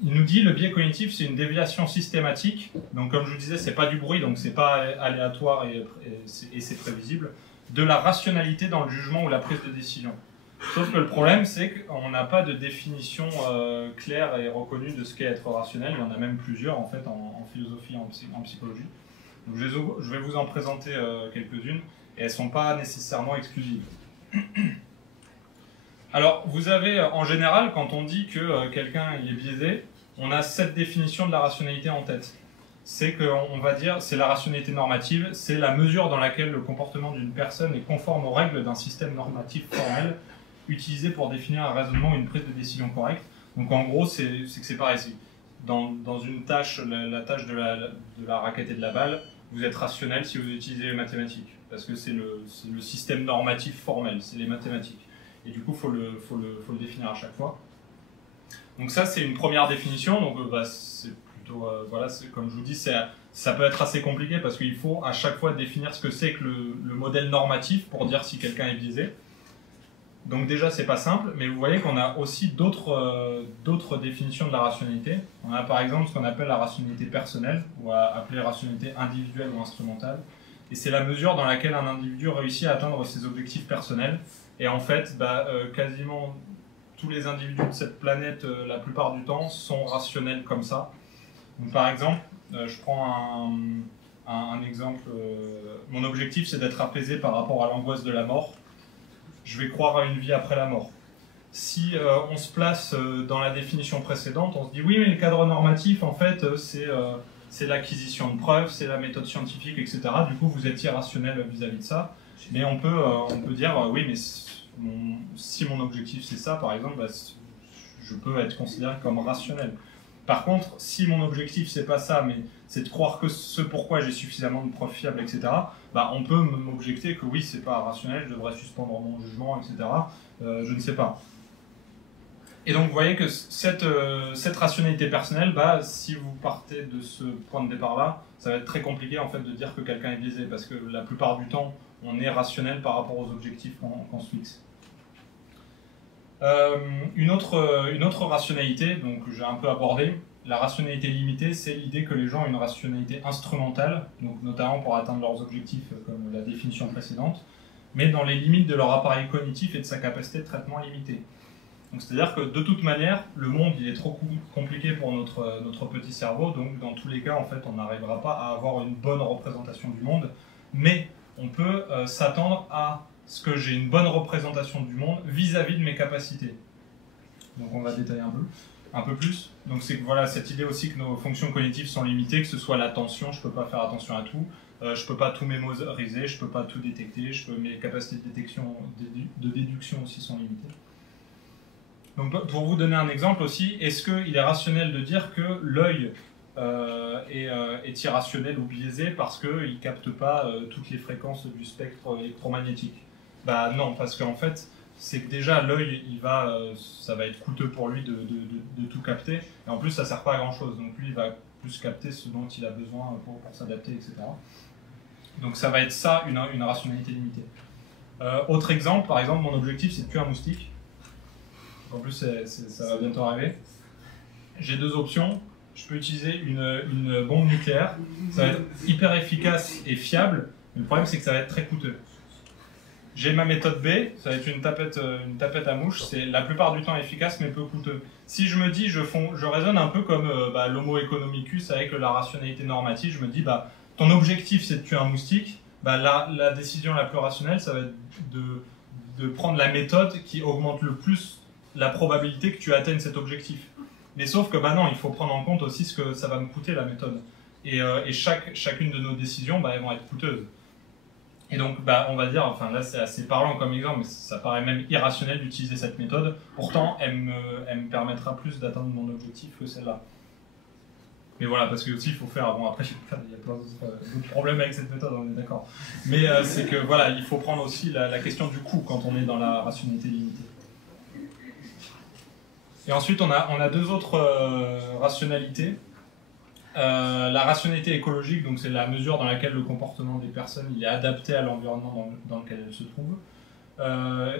Il nous dit le biais cognitif c'est une déviation systématique, donc comme je vous disais c'est pas du bruit, donc c'est pas aléatoire et c'est prévisible, de la rationalité dans le jugement ou la prise de décision. Sauf que le problème, c'est qu'on n'a pas de définition claire et reconnue de ce qu'est être rationnel. Il y en a même plusieurs en fait en philosophie, en psychologie. Donc je vais vous en présenter quelques-unes et elles ne sont pas nécessairement exclusives. Alors, vous avez en général, quand on dit que quelqu'un est biaisé, on a cette définition de la rationalité en tête. C'est qu'on va dire, c'est la rationalité normative, c'est la mesure dans laquelle le comportement d'une personne est conforme aux règles d'un système normatif formel utilisé pour définir un raisonnement ou une prise de décision correcte. Donc en gros, c'est que c'est pareil. Dans une tâche, la tâche de la raquette et de la balle, vous êtes rationnel si vous utilisez les mathématiques. Parce que c'est le système normatif formel, c'est les mathématiques. Et du coup, il faut le définir à chaque fois. Donc ça, c'est une première définition. Donc bah, c'est plutôt, voilà, comme je vous dis, ça peut être assez compliqué parce qu'il faut à chaque fois définir ce que c'est que le modèle normatif pour dire si quelqu'un est biaisé. Donc déjà, c'est pas simple, mais vous voyez qu'on a aussi d'autres définitions de la rationalité. On a par exemple ce qu'on appelle la rationalité personnelle, ou appelée rationalité individuelle ou instrumentale. et c'est la mesure dans laquelle un individu réussit à atteindre ses objectifs personnels. Et en fait, quasiment tous les individus de cette planète, la plupart du temps, sont rationnels comme ça. Donc, par exemple, je prends un exemple. Mon objectif, c'est d'être apaisé par rapport à l'angoisse de la mort. Je vais croire à une vie après la mort. Si on se place dans la définition précédente, on se dit oui, mais le cadre normatif, en fait, c'est l'acquisition de preuves, c'est la méthode scientifique, etc. Du coup, vous êtes irrationnel vis-à-vis de ça. Mais on peut dire oui, mais si mon objectif c'est ça, par exemple, je peux être considéré comme rationnel. Par contre, si mon objectif c'est pas ça, mais c'est de croire que ce pourquoi j'ai suffisamment de preuves fiables, etc., on peut m'objecter que oui, c'est pas rationnel, je devrais suspendre mon jugement, etc. Je ne sais pas. Et donc vous voyez que cette rationalité personnelle, si vous partez de ce point de départ-là, ça va être très compliqué en fait de dire que quelqu'un est biaisé, parce que la plupart du temps, on est rationnel par rapport aux objectifs qu'on se fixe. Une autre rationalité, donc j'ai un peu abordé, la rationalité limitée, c'est l'idée que les gens ont une rationalité instrumentale, donc notamment pour atteindre leurs objectifs, comme la définition précédente, mais dans les limites de leur appareil cognitif et de sa capacité de traitement limitée. Donc c'est-à-dire que de toute manière, le monde il est trop compliqué pour notre petit cerveau, donc dans tous les cas, en fait, on n'arrivera pas à avoir une bonne représentation du monde, mais on peut s'attendre à ce que j'ai une bonne représentation du monde vis-à-vis de mes capacités. Donc on va détailler un peu plus. Donc c'est voilà, cette idée aussi que nos fonctions cognitives sont limitées, que ce soit l'attention, je ne peux pas faire attention à tout, je ne peux pas tout mémoriser, je ne peux pas tout détecter, mes capacités de détection, de déduction aussi sont limitées. Donc pour vous donner un exemple aussi, est-ce qu'il est rationnel de dire que l'œil est irrationnel ou biaisé parce qu'il ne capte pas toutes les fréquences du spectre électromagnétique? Non, parce qu'en fait, c'est que déjà l'œil, ça va être coûteux pour lui de tout capter, et en plus ça ne sert pas à grand chose, donc lui il va plus capter ce dont il a besoin pour s'adapter, etc. Donc ça va être ça, une rationalité limitée. Autre exemple, par exemple, mon objectif c'est de tuer un moustique. En plus, ça va bientôt arriver. J'ai deux options. Je peux utiliser une bombe nucléaire. Ça va être hyper efficace et fiable, mais le problème c'est que ça va être très coûteux. J'ai ma méthode B, ça va être une tapette à mouche. C'est la plupart du temps efficace, mais peu coûteux. Si je me dis, je raisonne un peu comme l'homo economicus avec la rationalité normative. Je me dis, ton objectif c'est de tuer un moustique. La décision la plus rationnelle, ça va être de prendre la méthode qui augmente le plus la probabilité que tu atteignes cet objectif. Mais sauf que non, il faut prendre en compte aussi ce que ça va me coûter la méthode. Et chacune de nos décisions, elles vont être coûteuses. Et donc, on va dire, enfin là c'est assez parlant comme exemple, mais ça paraît même irrationnel d'utiliser cette méthode. Pourtant, elle me permettra plus d'atteindre mon objectif que celle-là. Mais voilà, parce que aussi il faut faire, après il y a plein d'autres problèmes avec cette méthode, on est d'accord. Mais c'est que voilà, il faut prendre aussi la question du coût quand on est dans la rationalité limitée. Et ensuite, on a deux autres rationalités. La rationalité écologique, donc c'est la mesure dans laquelle le comportement des personnes il est adapté à l'environnement dans lequel elles se trouvent.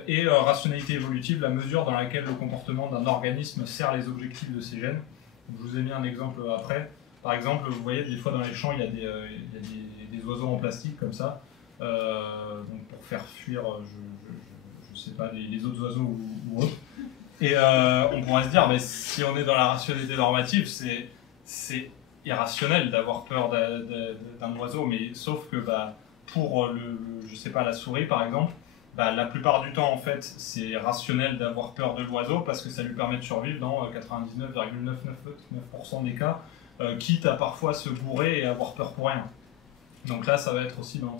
Et rationalité évolutive, la mesure dans laquelle le comportement d'un organisme sert les objectifs de ses gènes. Donc, je vous ai mis un exemple après. Par exemple, vous voyez, des fois dans les champs, il y a des oiseaux en plastique comme ça, donc pour faire fuir, je sais pas, les autres oiseaux ou autres. Et on pourrait se dire, si on est dans la rationalité normative, c'est irrationnel d'avoir peur d'un oiseau, mais sauf que pour je sais pas, la souris par exemple, la plupart du temps en fait c'est rationnel d'avoir peur de l'oiseau parce que ça lui permet de survivre dans 99,999% des cas, quitte à parfois se bourrer et avoir peur pour rien. Donc là ça va être aussi dans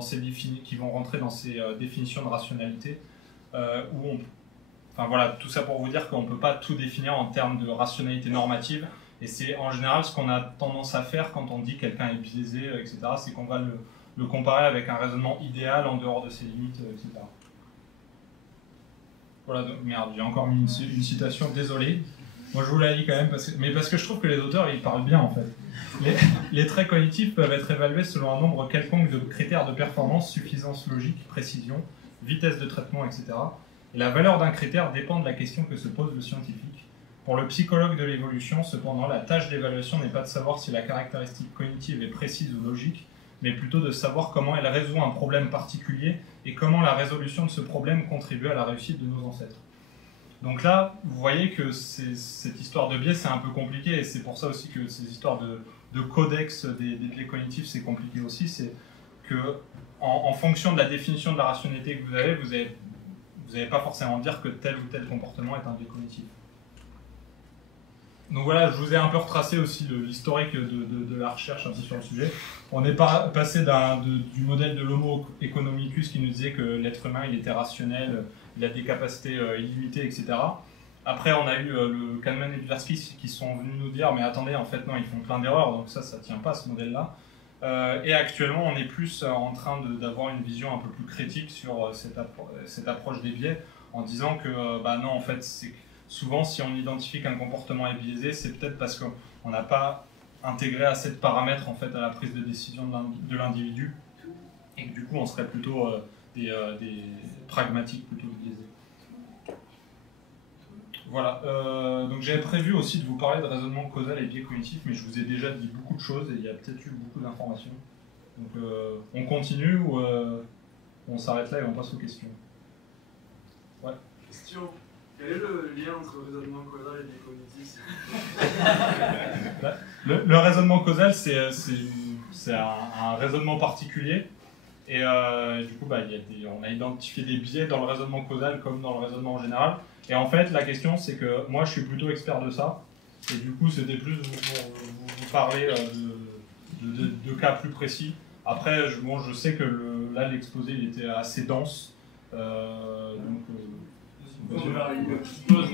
ces qui vont rentrer dans ces définitions de rationalité où enfin voilà, tout ça pour vous dire qu'on ne peut pas tout définir en termes de rationalité normative, et c'est en général ce qu'on a tendance à faire quand on dit quelqu'un est biaisé, etc., c'est qu'on va le comparer avec un raisonnement idéal en dehors de ses limites, etc. Voilà, donc, merde, j'ai encore mis une citation, désolé. Moi je vous la lis quand même, parce que je trouve que les auteurs ils parlent bien en fait. Les traits cognitifs peuvent être évalués selon un nombre quelconque de critères de performance, suffisance logique, précision, vitesse de traitement, etc. Et la valeur d'un critère dépend de la question que se pose le scientifique. Pour le psychologue de l'évolution, cependant, la tâche d'évaluation n'est pas de savoir si la caractéristique cognitive est précise ou logique, mais plutôt de savoir comment elle résout un problème particulier et comment la résolution de ce problème contribue à la réussite de nos ancêtres. Donc là, vous voyez que cette histoire de biais, c'est un peu compliqué, et c'est pour ça aussi que ces histoires de codex des biais cognitifs, c'est compliqué aussi. C'est que en fonction de la définition de la rationalité que vous n'allez pas forcément dire que tel ou tel comportement est un biais cognitif. Donc voilà, je vous ai un peu retracé aussi l'historique de la recherche un peu sur le sujet. On est passé du modèle de l'Homo economicus qui nous disait que l'être humain il était rationnel, il a des capacités illimitées, etc. Après, on a eu le Kahneman et Tversky qui sont venus nous dire « mais attendez, en fait, non, ils font plein d'erreurs, donc ça ne tient pas, ce modèle-là ». Et actuellement, on est plus en train d'avoir une vision un peu plus critique sur cette approche des biais, en disant que, non, en fait, c'est souvent, si on identifie qu'un comportement est biaisé, c'est peut-être parce qu'on n'a pas intégré assez de paramètres en fait, à la prise de décision de l'individu, et que du coup, on serait plutôt des pragmatiques plutôt que biaisés. Voilà, donc j'avais prévu aussi de vous parler de raisonnement causal et biais cognitif, mais je vous ai déjà dit beaucoup de choses et il y a peut-être eu beaucoup d'informations. Donc on continue ou on s'arrête là et on passe aux questions. Ouais. Question. Quel est le lien entre raisonnement causal et biais cognitif? Le raisonnement causal, c'est un raisonnement particulier. Et du coup, on a identifié des biais dans le raisonnement causal comme dans le raisonnement en général. Et en fait, la question, c'est que moi, je suis plutôt expert de ça. Et du coup, c'était plus vous parler de cas plus précis. Après, je sais que là, l'exposé, il était assez dense. Donc, on peut faire une petite pause.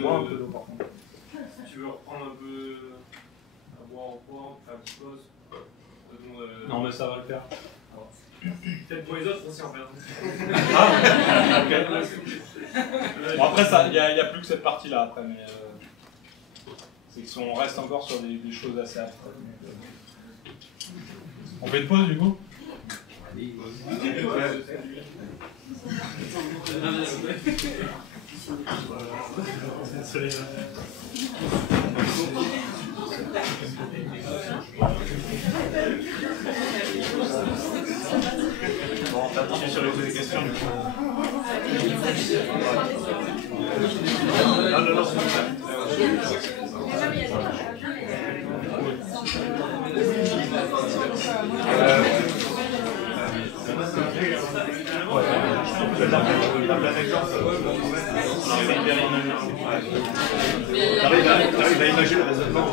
Tu veux reprendre un peu à boire en point, faire une petite pause? Non, mais ça va le faire. Peut-être pour les autres aussi en fait. Ah, ok. Bon, après, il n'y a plus que cette partie-là après, mais c'est qu'on reste encore sur des choses assez abstraites. On fait une pause du coup? Bon, on va continuer sur les questions du coup. Non, c'est pas la plein exemple, on arrive à imaginer le raisonnement.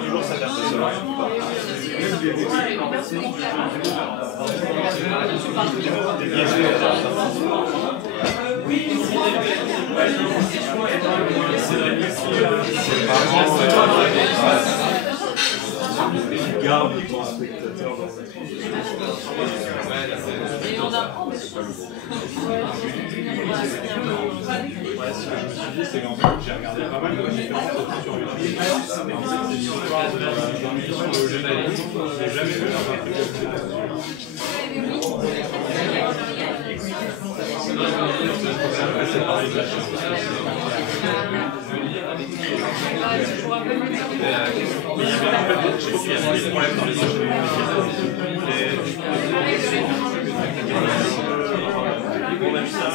Toujours s'adapter sur garde ton spectateur dans cette ce que je me suis dit, c'est qu'en fait, j'ai regardé pas mal de conférences sur YouTube. C'est une histoire d'un mission de généalogie. Je n'ai jamais vu dans un truc c'est pareil de la chose. Je trouve qu'il y a des problèmes dans les on a vu ça,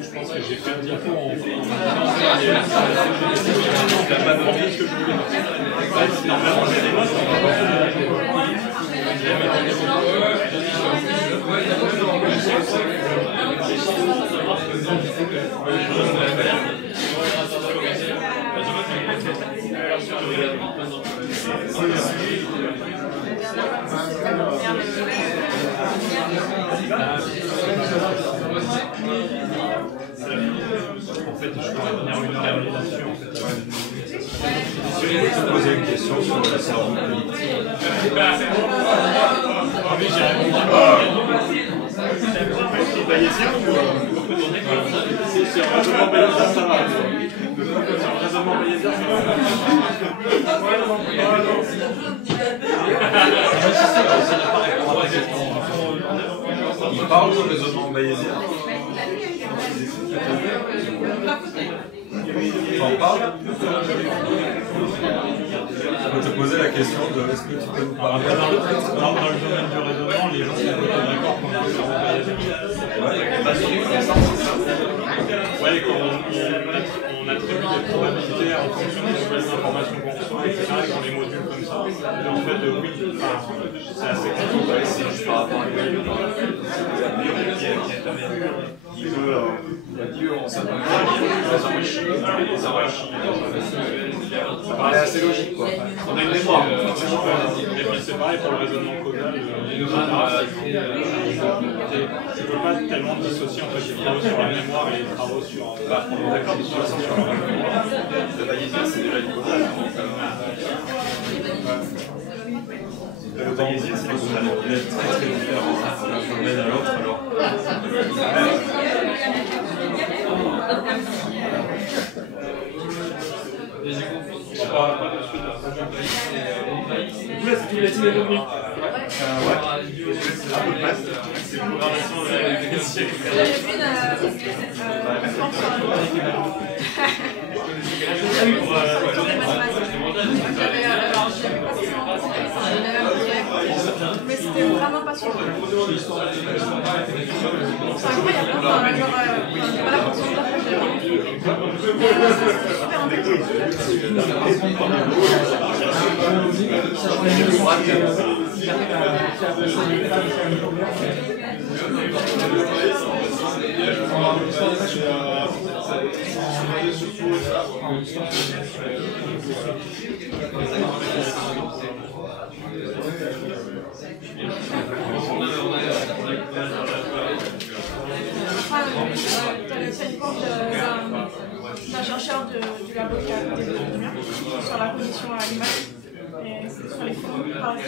je pense que j'ai fait un diapo en n'a pas demandé ce que je voulais. Normalement, j'ai des notes. En fait, je pourrais venir une heure là-dessus. Je vais te poser une question sur le cerveau cognitif. C'est un raisonnement bayésien, ça va. C'est un raisonnement bayésien, ça va. parle du raisonnement bayésien. T'en parles? Je peux te poser la question de est-ce que tu peux nous parler? Dans le domaine du raisonnement, les gens sont plutôt d'accord qu'on a un cerveau bayésien. Ouais, quand on attribue des probabilités en fonction des nouvelles informations qu'on reçoit, etc., et qu'on les module comme ça. Et en fait, oui, c'est assez compliqué. C'est juste par rapport à lui. Ça paraît assez logique, quoi. On a une mémoire. Et puis c'est pareil pour le raisonnement causal. Je ne peux pas tellement dissocier en fait les travaux sur la mémoire et les travaux sur. D'accord, sur la mémoire. Le bayésien, c'est déjà du causal. Le bayésien, c'est du causal. Il est très très différent d'un phénomène à l'autre, alors. Pas de suite. Du coup, là, c'est tout la team est revenue. C'est programmation de quel siècle? Mais c'était vraiment passionnant. C'est incroyable, enfin, genre, voilà, pour son temps, super intéressant. D'un chercheur du labo qui a des étudiants sur la position à l'image et sur les fonds par les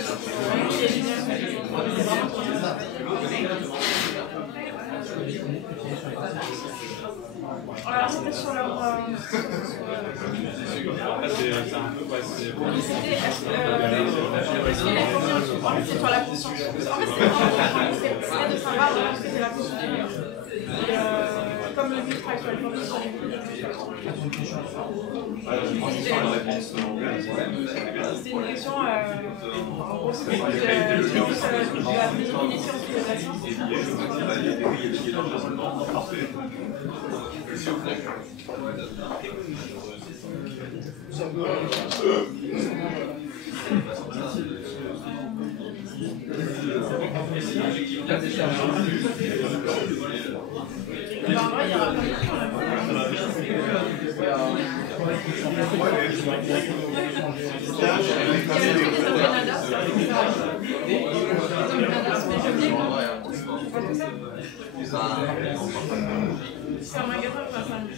alors c'était sur leur c'était sur la puissance. En fait c'était de savoir ce que c'est la puissance. Comme le but actuel, c'était une question, en gros, c'était de la définition de la science. C'est un magasin de passage.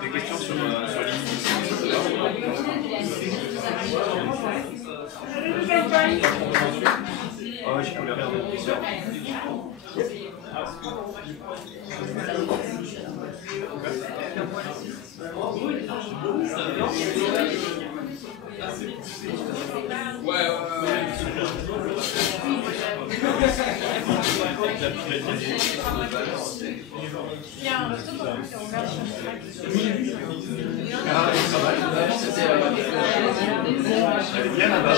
Des questions sur l'inhibition. Ah ouais, je peux les regarder. Il y a un resto qui est ouvert sur Elle est bien là-bas.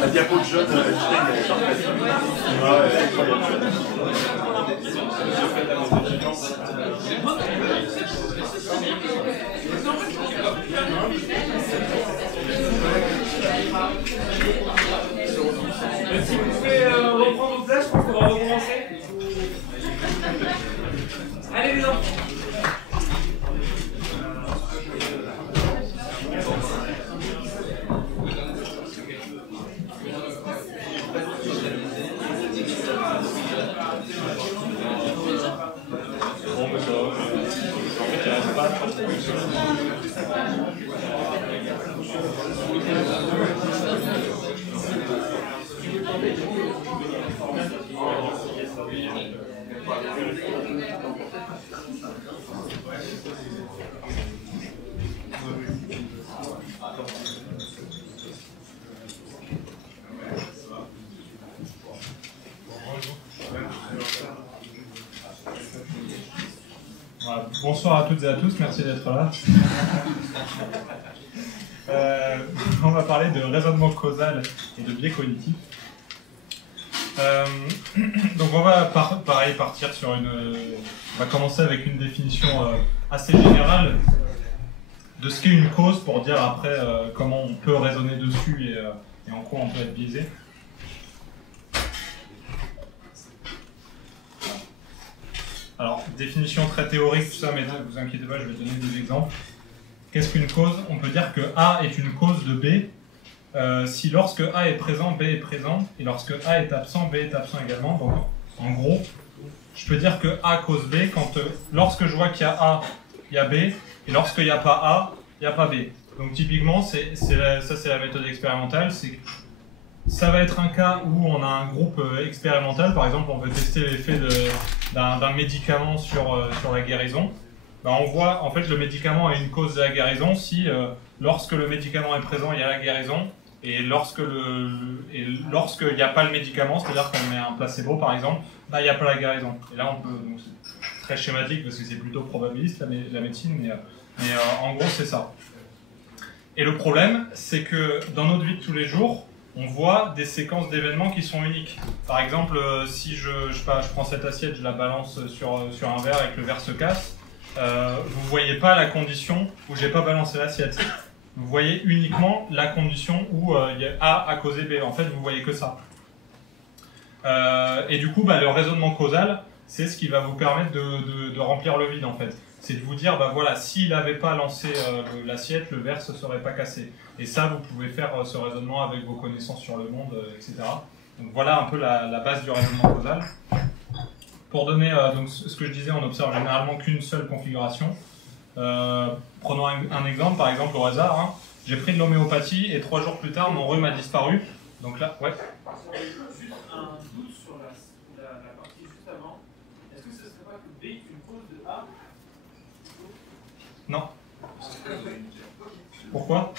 La diapo de jeune, Einstein, elle est parfaite. Ouais, elle est incroyable. Si vous pouvez Voilà. Bonsoir à toutes et à tous, merci d'être là. On va parler de raisonnement causal et de biais cognitifs. Donc on va partir sur on va commencer avec une définition assez générale de ce qu'est une cause pour dire après comment on peut raisonner dessus et en quoi on peut être biaisé. Alors, définition très théorique, tout ça, mais ne vous inquiétez pas, je vais donner des exemples. Qu'est-ce qu'une cause? On peut dire que A est une cause de B si lorsque A est présent, B est présent, et lorsque A est absent, B est absent également. Donc, en gros, je peux dire que A cause B quand lorsque je vois qu'il y a A, il y a B, et lorsqu'il n'y a pas A, il n'y a pas B. Donc, typiquement, ça c'est la méthode expérimentale. Ça va être un cas où on a un groupe expérimental, par exemple, on veut tester l'effet d'un médicament sur la guérison. Ben, on voit, en fait, le médicament est une cause de la guérison si, lorsque le médicament est présent, il y a la guérison, et lorsqu'il n'y a pas le médicament, c'est-à-dire qu'on met un placebo, par exemple, ben, il n'y a pas la guérison. Et là, on peut, donc, c'est très schématique parce que c'est plutôt probabiliste la médecine, mais en gros, c'est ça. Et le problème, c'est que dans notre vie de tous les jours, on voit des séquences d'événements qui sont uniques. Par exemple, si je prends cette assiette, je la balance sur un verre et que le verre se casse, vous ne voyez pas la condition où je n'ai pas balancé l'assiette. Vous voyez uniquement la condition où il y a A à causer B. En fait, vous ne voyez que ça. Et du coup, bah, le raisonnement causal, c'est ce qui va vous permettre de remplir le vide, en fait. C'est de vous dire, bah voilà, s'il n'avait pas lancé l'assiette, le verre ne se serait pas cassé. Et ça, vous pouvez faire ce raisonnement avec vos connaissances sur le monde, etc. Donc voilà un peu la base du raisonnement causal. Pour donner donc, ce que je disais, on observe généralement qu'une seule configuration. Prenons un exemple, par exemple au hasard. Hein. J'ai pris de l'homéopathie et 3 jours plus tard, mon rhume a disparu. Donc là, ouais. Juste un doute sur la partie juste avant. Est-ce que ce ne serait pas que B est une cause de A? Non. Pourquoi?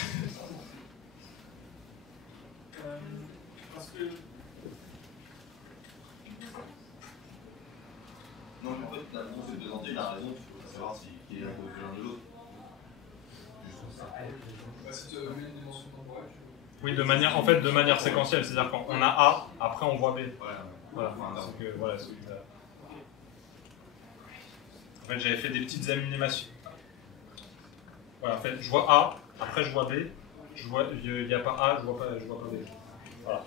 Parce que... Non, mais en fait, la réponse est de présenter la raison, il faut savoir qui est la cause de l'un de l'autre. Si tu as donné une dimension temporelle, Oui, de manière séquentielle, c'est-à-dire qu'on a A, après on voit B. Voilà. Voilà, en fait, j'avais fait des petites animations. Voilà, en fait, je vois A, après je vois B, il n'y a pas A, je vois pas B. Voilà.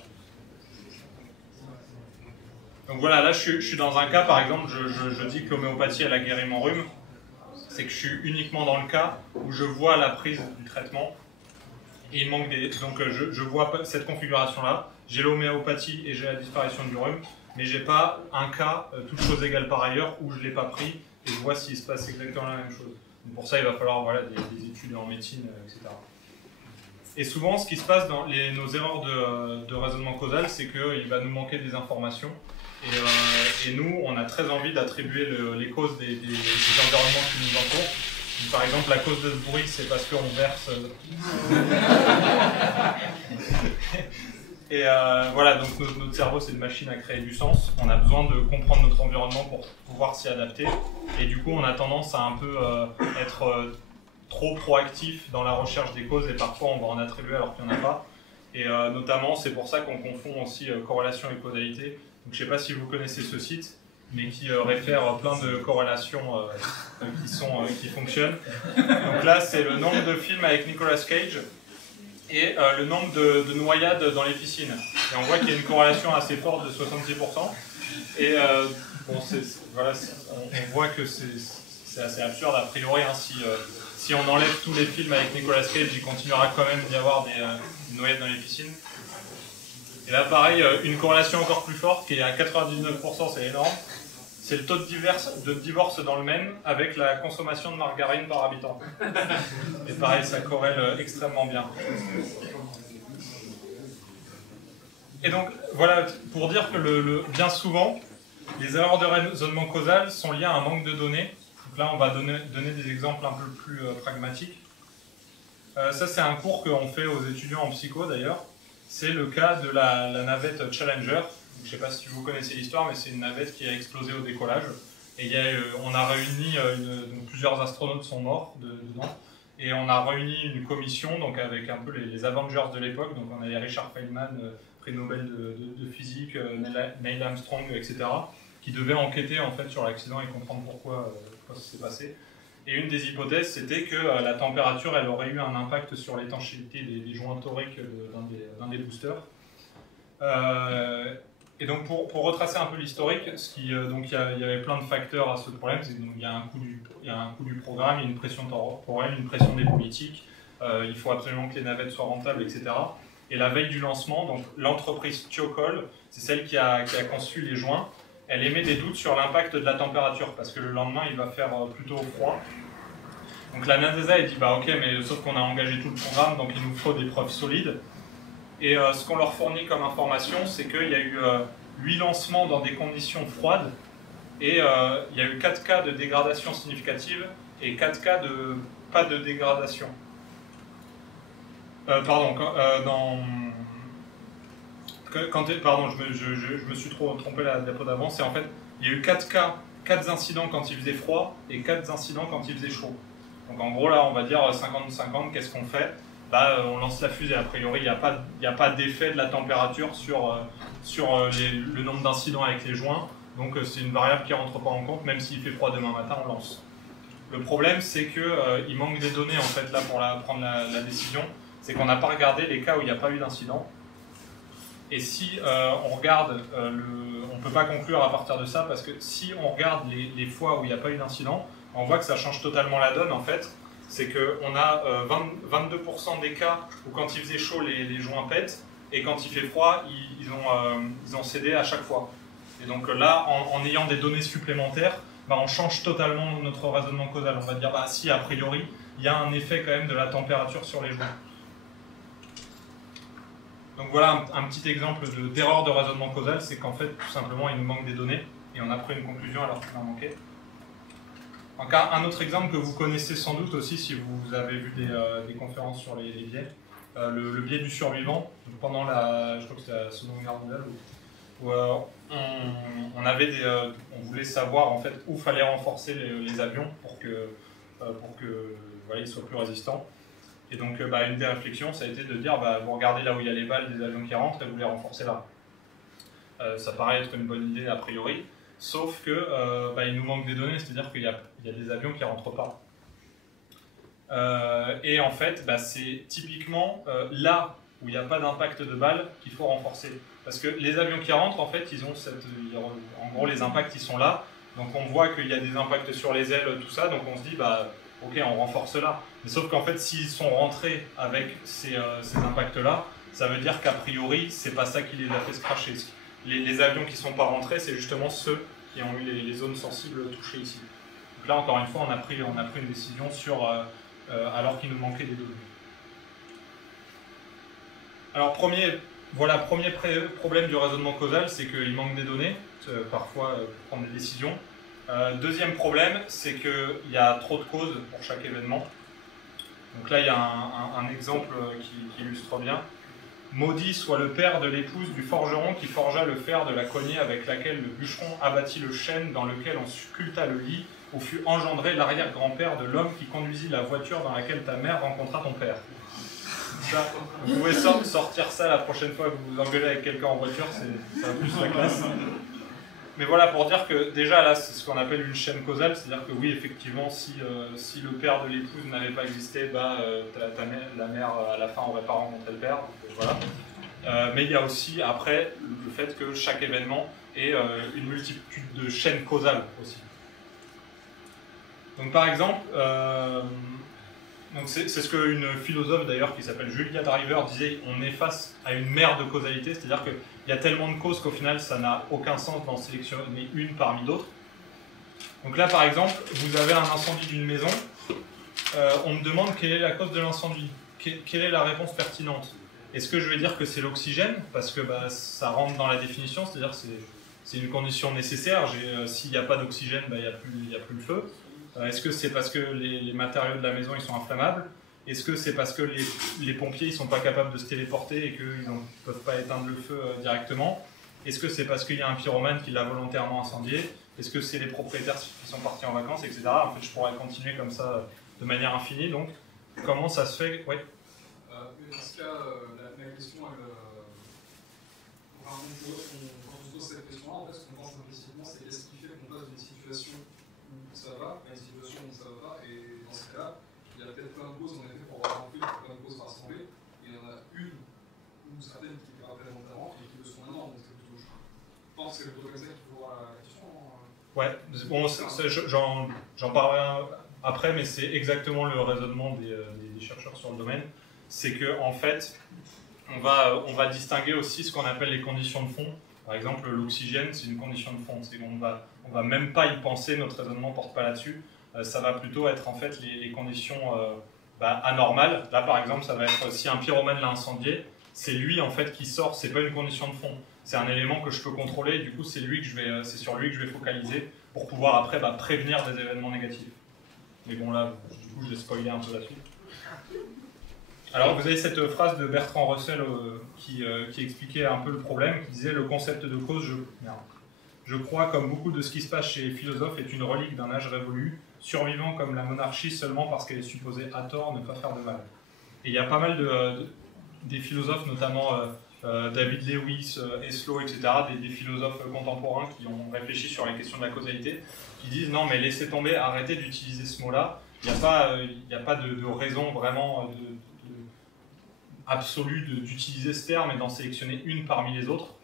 Donc voilà, là je suis dans un cas, par exemple, je dis que l'homéopathie elle a guéri mon rhume. C'est que je suis uniquement dans le cas où je vois la prise du traitement et il manque des... Donc je vois cette configuration-là, j'ai l'homéopathie et j'ai la disparition du rhume, mais j'ai pas un cas, toute chose égale par ailleurs, où je ne l'ai pas pris et je vois s'il se passe exactement la même chose. Donc pour ça, il va falloir voilà, des études en médecine, etc. Et souvent, ce qui se passe dans nos erreurs de raisonnement causal, c'est qu'il va nous manquer des informations. Et nous, on a très envie d'attribuer les causes des environnements qui nous entourent. Donc, par exemple, la cause de ce bruit, c'est parce qu'on verse... Et voilà, donc notre cerveau, c'est une machine à créer du sens. On a besoin de comprendre notre environnement pour pouvoir s'y adapter. Et du coup, on a tendance à un peu être trop proactif dans la recherche des causes et parfois on va en attribuer alors qu'il n'y en a pas. Et notamment, c'est pour ça qu'on confond aussi corrélation et causalité. Donc, je ne sais pas si vous connaissez ce site, mais qui réfère plein de corrélations qui fonctionnent. Donc là, c'est le nombre de films avec Nicolas Cage et le nombre de noyades dans les piscines. Et on voit qu'il y a une corrélation assez forte de 66%. Et bon, voilà, on voit que c'est assez absurde a priori. Hein, si on enlève tous les films avec Nicolas Cage, il continuera quand même d'y avoir des noyades dans les piscines. Et là, pareil, une corrélation encore plus forte, qui est à 99%, c'est énorme. C'est le taux de divorce dans le Maine avec la consommation de margarine par habitant. Et pareil, ça corrèle extrêmement bien. Et donc, voilà, pour dire que bien souvent, les erreurs de raisonnement causal sont liées à un manque de données. Donc là, on va donner des exemples un peu plus pragmatiques. Ça, c'est un cours qu'on fait aux étudiants en psycho d'ailleurs. C'est le cas de la navette Challenger. Je ne sais pas si vous connaissez l'histoire, mais c'est une navette qui a explosé au décollage. Et on a réuni, donc plusieurs astronautes sont morts dedans. Et on a réuni une commission donc avec un peu les Avengers de l'époque. Donc on avait Richard Feynman, prix Nobel de physique, Neil Armstrong, etc. qui devaient enquêter en fait sur l'accident et comprendre pourquoi ça s'est passé. Et une des hypothèses, c'était que la température, elle aurait eu un impact sur l'étanchéité des joints toriques d'un des boosters. Et donc pour retracer un peu l'historique, donc il y avait plein de facteurs à ce problème. Donc, il y a un coût du programme, il y a une pression temporelle, une pression des politiques. Il faut absolument que les navettes soient rentables, etc. Et la veille du lancement, donc l'entreprise Thiokol, c'est celle qui a conçu les joints. Elle émet des doutes sur l'impact de la température, parce que le lendemain, il va faire plutôt froid. Donc la NASA, elle dit, bah ok, mais sauf qu'on a engagé tout le programme, donc il nous faut des preuves solides. Et ce qu'on leur fournit comme information, c'est qu'il y a eu 8 lancements dans des conditions froides, et il y a eu 4 cas de dégradation significative, et 4 cas de pas de dégradation. Pardon, je me suis trop trompé la diapo d'avant. C'est en fait, il y a eu 4 incidents quand il faisait froid et 4 incidents quand il faisait chaud. Donc en gros là, on va dire 50-50, qu'est-ce qu'on fait? On lance la fusée, a priori il n'y a pas d'effet de la température sur le nombre d'incidents avec les joints. Donc c'est une variable qui ne rentre pas en compte, même s'il fait froid demain matin, on lance. Le problème c'est qu'il manque des données en fait là pour prendre la décision. C'est qu'on n'a pas regardé les cas où il n'y a pas eu d'incident. Et si on regarde, on ne peut pas conclure à partir de ça, parce que si on regarde les fois où il n'y a pas eu d'incident, on voit que ça change totalement la donne en fait. C'est qu'on a 22% des cas où quand il faisait chaud, les joints pètent, et quand il fait froid, ils ont cédé à chaque fois. Et donc là, en ayant des données supplémentaires, on change totalement notre raisonnement causal. On va dire, si a priori, il y a un effet quand même de la température sur les joints. Donc voilà un petit exemple d'erreur de raisonnement causal, c'est qu'en fait, tout simplement, il nous manque des données, et on a pris une conclusion alors qu'il en manquait. Donc un autre exemple que vous connaissez sans doute aussi si vous avez vu des conférences sur les biais, le biais du survivant. Donc pendant je crois que c'était la Seconde Guerre mondiale, où on voulait savoir en fait où fallait renforcer les avions pour que voilà, ils soient plus résistants. Et donc une des réflexions, ça a été de dire vous regardez là où il y a les balles des avions qui rentrent et vous les renforcez là. Ça paraît être une bonne idée a priori. Sauf que il nous manque des données, c'est-à-dire qu'il y a des avions qui ne rentrent pas. Et en fait, c'est typiquement là où il n'y a pas d'impact de balles qu'il faut renforcer. Parce que les avions qui rentrent, en fait, en gros, les impacts, ils sont là. Donc on voit qu'il y a des impacts sur les ailes, tout ça, donc on se dit, ok, on renforce là. Mais sauf qu'en fait, s'ils sont rentrés avec ces impacts-là, ça veut dire qu'a priori, c'est pas ça qui les a fait se crasher. Les avions qui ne sont pas rentrés, c'est justement ceux qui ont eu les zones sensibles touchées ici. Donc là, encore une fois, on a pris une décision alors qu'il nous manquait des données. Alors, premier problème du raisonnement causal, c'est qu'il manque des données, parfois pour prendre des décisions. Deuxième problème, c'est qu'il y a trop de causes pour chaque événement. Donc là, il y a un exemple qui illustre bien. Maudit soit le père de l'épouse du forgeron qui forgea le fer de la cognée avec laquelle le bûcheron abattit le chêne dans lequel on sculpta le lit, où fut engendré l'arrière-grand-père de l'homme qui conduisit la voiture dans laquelle ta mère rencontra ton père. Ça, vous pouvez sortir ça la prochaine fois que vous vous engueulez avec quelqu'un en voiture, ça va plus la classe. Mais voilà, pour dire que déjà là, c'est ce qu'on appelle une chaîne causale, c'est-à-dire que oui, effectivement, si le père de l'épouse n'avait pas existé, la mère à la fin n'aurait pas rencontré le père. Donc, voilà. Mais il y a aussi après le fait que chaque événement ait une multitude de chaînes causales aussi. Donc par exemple, c'est ce qu'une philosophe d'ailleurs qui s'appelle Julia Driver disait, on est face à une mer de causalité, c'est-à-dire qu'il y a tellement de causes qu'au final ça n'a aucun sens d'en sélectionner une parmi d'autres. Donc là par exemple, vous avez un incendie d'une maison, on me demande quelle est la cause de l'incendie, quelle est la réponse pertinente. Est-ce que je vais dire que c'est l'oxygène, parce que ça rentre dans la définition, c'est-à-dire que c'est une condition nécessaire, s'il n'y a pas d'oxygène, il n'y a plus le feu. Est-ce que c'est parce que les matériaux de la maison ils sont inflammables? Est-ce que c'est parce que les pompiers ils sont pas capables de se téléporter et qu'ils ne peuvent pas éteindre le feu directement? Est-ce que c'est parce qu'il y a un pyromane qui l'a volontairement incendié? Est-ce que c'est les propriétaires qui sont partis en vacances, etc. En fait, je pourrais continuer comme ça de manière infinie. Donc, comment ça se fait? Ouais. Dans ce cas, la question, quand on se pose cette question-là, en fait, ce qu'on pense implicitement, c'est qu'est-ce qui fait qu'on passe d'une situation où ça va à une situation où ça va pas. Et dans ce cas-là, il y a peut-être plein de causes, en effet, pour avoir compris, plein de causes rassemblées. Et il y en a une ou certaines qui étaient rappelées avant et qui le sont maintenant. Donc, c'est plutôt, je pense que c'est plutôt comme ça qu'il faut voir la question. Ouais, bon, j'en parlerai après, mais c'est exactement le raisonnement des chercheurs sur le domaine. C'est qu'en fait, on va distinguer aussi ce qu'on appelle les conditions de fond. Par exemple, l'oxygène, c'est une condition de fond. On va même pas y penser, notre raisonnement ne porte pas là-dessus. Ça va plutôt être en fait les conditions anormales. Là, par exemple, ça va être si un pyromane l'a incendié, c'est lui en fait qui sort, c'est pas une condition de fond. C'est un élément que je peux contrôler, et du coup c'est sur lui que je vais focaliser pour pouvoir après prévenir des événements négatifs. Mais bon là, du coup je vais spoiler un peu là-dessus. Alors vous avez cette phrase de Bertrand Russell qui expliquait un peu le problème, qui disait le concept de cause, je crois comme beaucoup de ce qui se passe chez les philosophes est une relique d'un âge révolu, survivant comme la monarchie seulement parce qu'elle est supposée à tort ne pas faire de mal. Et il y a pas mal des philosophes, notamment David Lewis, Eslo, etc., des philosophes contemporains qui ont réfléchi sur les questions de la causalité, qui disent non mais laissez tomber, arrêtez d'utiliser ce mot-là, il n'y a pas de raison vraiment absolue d'utiliser ce terme et d'en sélectionner une parmi les autres,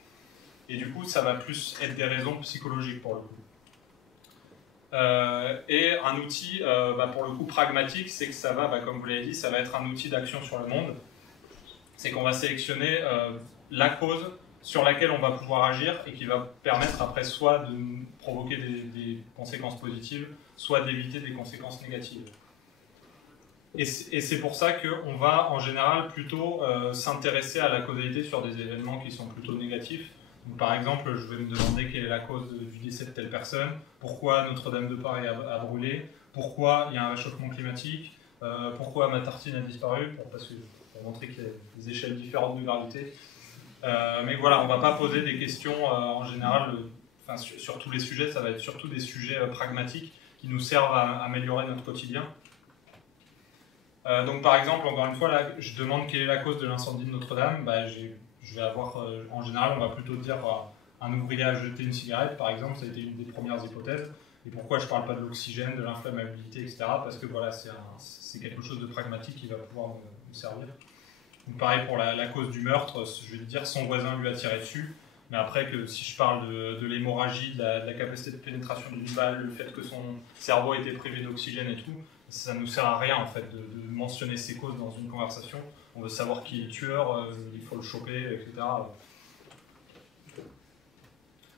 et du coup ça va plus être des raisons psychologiques pour le coup. Et un outil pour le coup pragmatique, c'est que ça va, comme vous l'avez dit, ça va être un outil d'action sur le monde. C'est qu'on va sélectionner la cause sur laquelle on va pouvoir agir et qui va permettre après soit de provoquer des conséquences positives, soit d'éviter des conséquences négatives. Et c'est pour ça qu'on va en général plutôt s'intéresser à la causalité sur des événements qui sont plutôt négatifs. Donc, par exemple, je vais me demander quelle est la cause du décès de telle personne, pourquoi Notre-Dame de Paris a brûlé, pourquoi il y a un réchauffement climatique, pourquoi ma tartine a disparu, parce que pour montrer qu'il y a des échelles différentes de gravité. Mais voilà, on ne va pas poser des questions en général, sur tous les sujets, ça va être surtout des sujets pragmatiques qui nous servent à améliorer notre quotidien. Donc par exemple, encore une fois, là, je demande quelle est la cause de l'incendie de Notre-Dame. Je vais avoir, en général, on va plutôt dire un ouvrier a jeté une cigarette, par exemple, ça a été une des premières hypothèses. Et pourquoi je ne parle pas de l'oxygène, de l'inflammabilité, etc. Parce que voilà, c'est quelque chose de pragmatique qui va pouvoir me servir. Donc pareil pour la cause du meurtre, je vais dire son voisin lui a tiré dessus, mais après que si je parle de l'hémorragie, de la capacité de pénétration d'une balle, le fait que son cerveau a été privé d'oxygène et tout, ça ne nous sert à rien en fait de mentionner ces causes dans une conversation. On veut savoir qui est le tueur, il faut le choper, etc.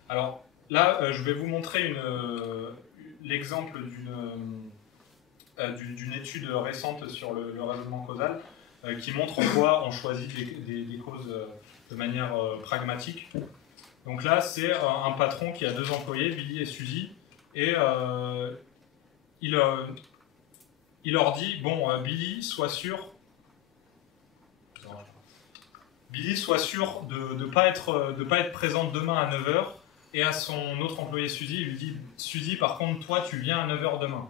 Alors là, je vais vous montrer l'exemple d'une étude récente sur le raisonnement causal qui montre en quoi on choisit des causes de manière pragmatique. Donc là, c'est un patron qui a 2 employés, Billy et Suzy, et il leur dit, bon, Billy, sois sûr de ne pas être présente demain à 9h, et à son autre employé Suzy, il lui dit, Suzy, par contre, toi, tu viens à 9h demain.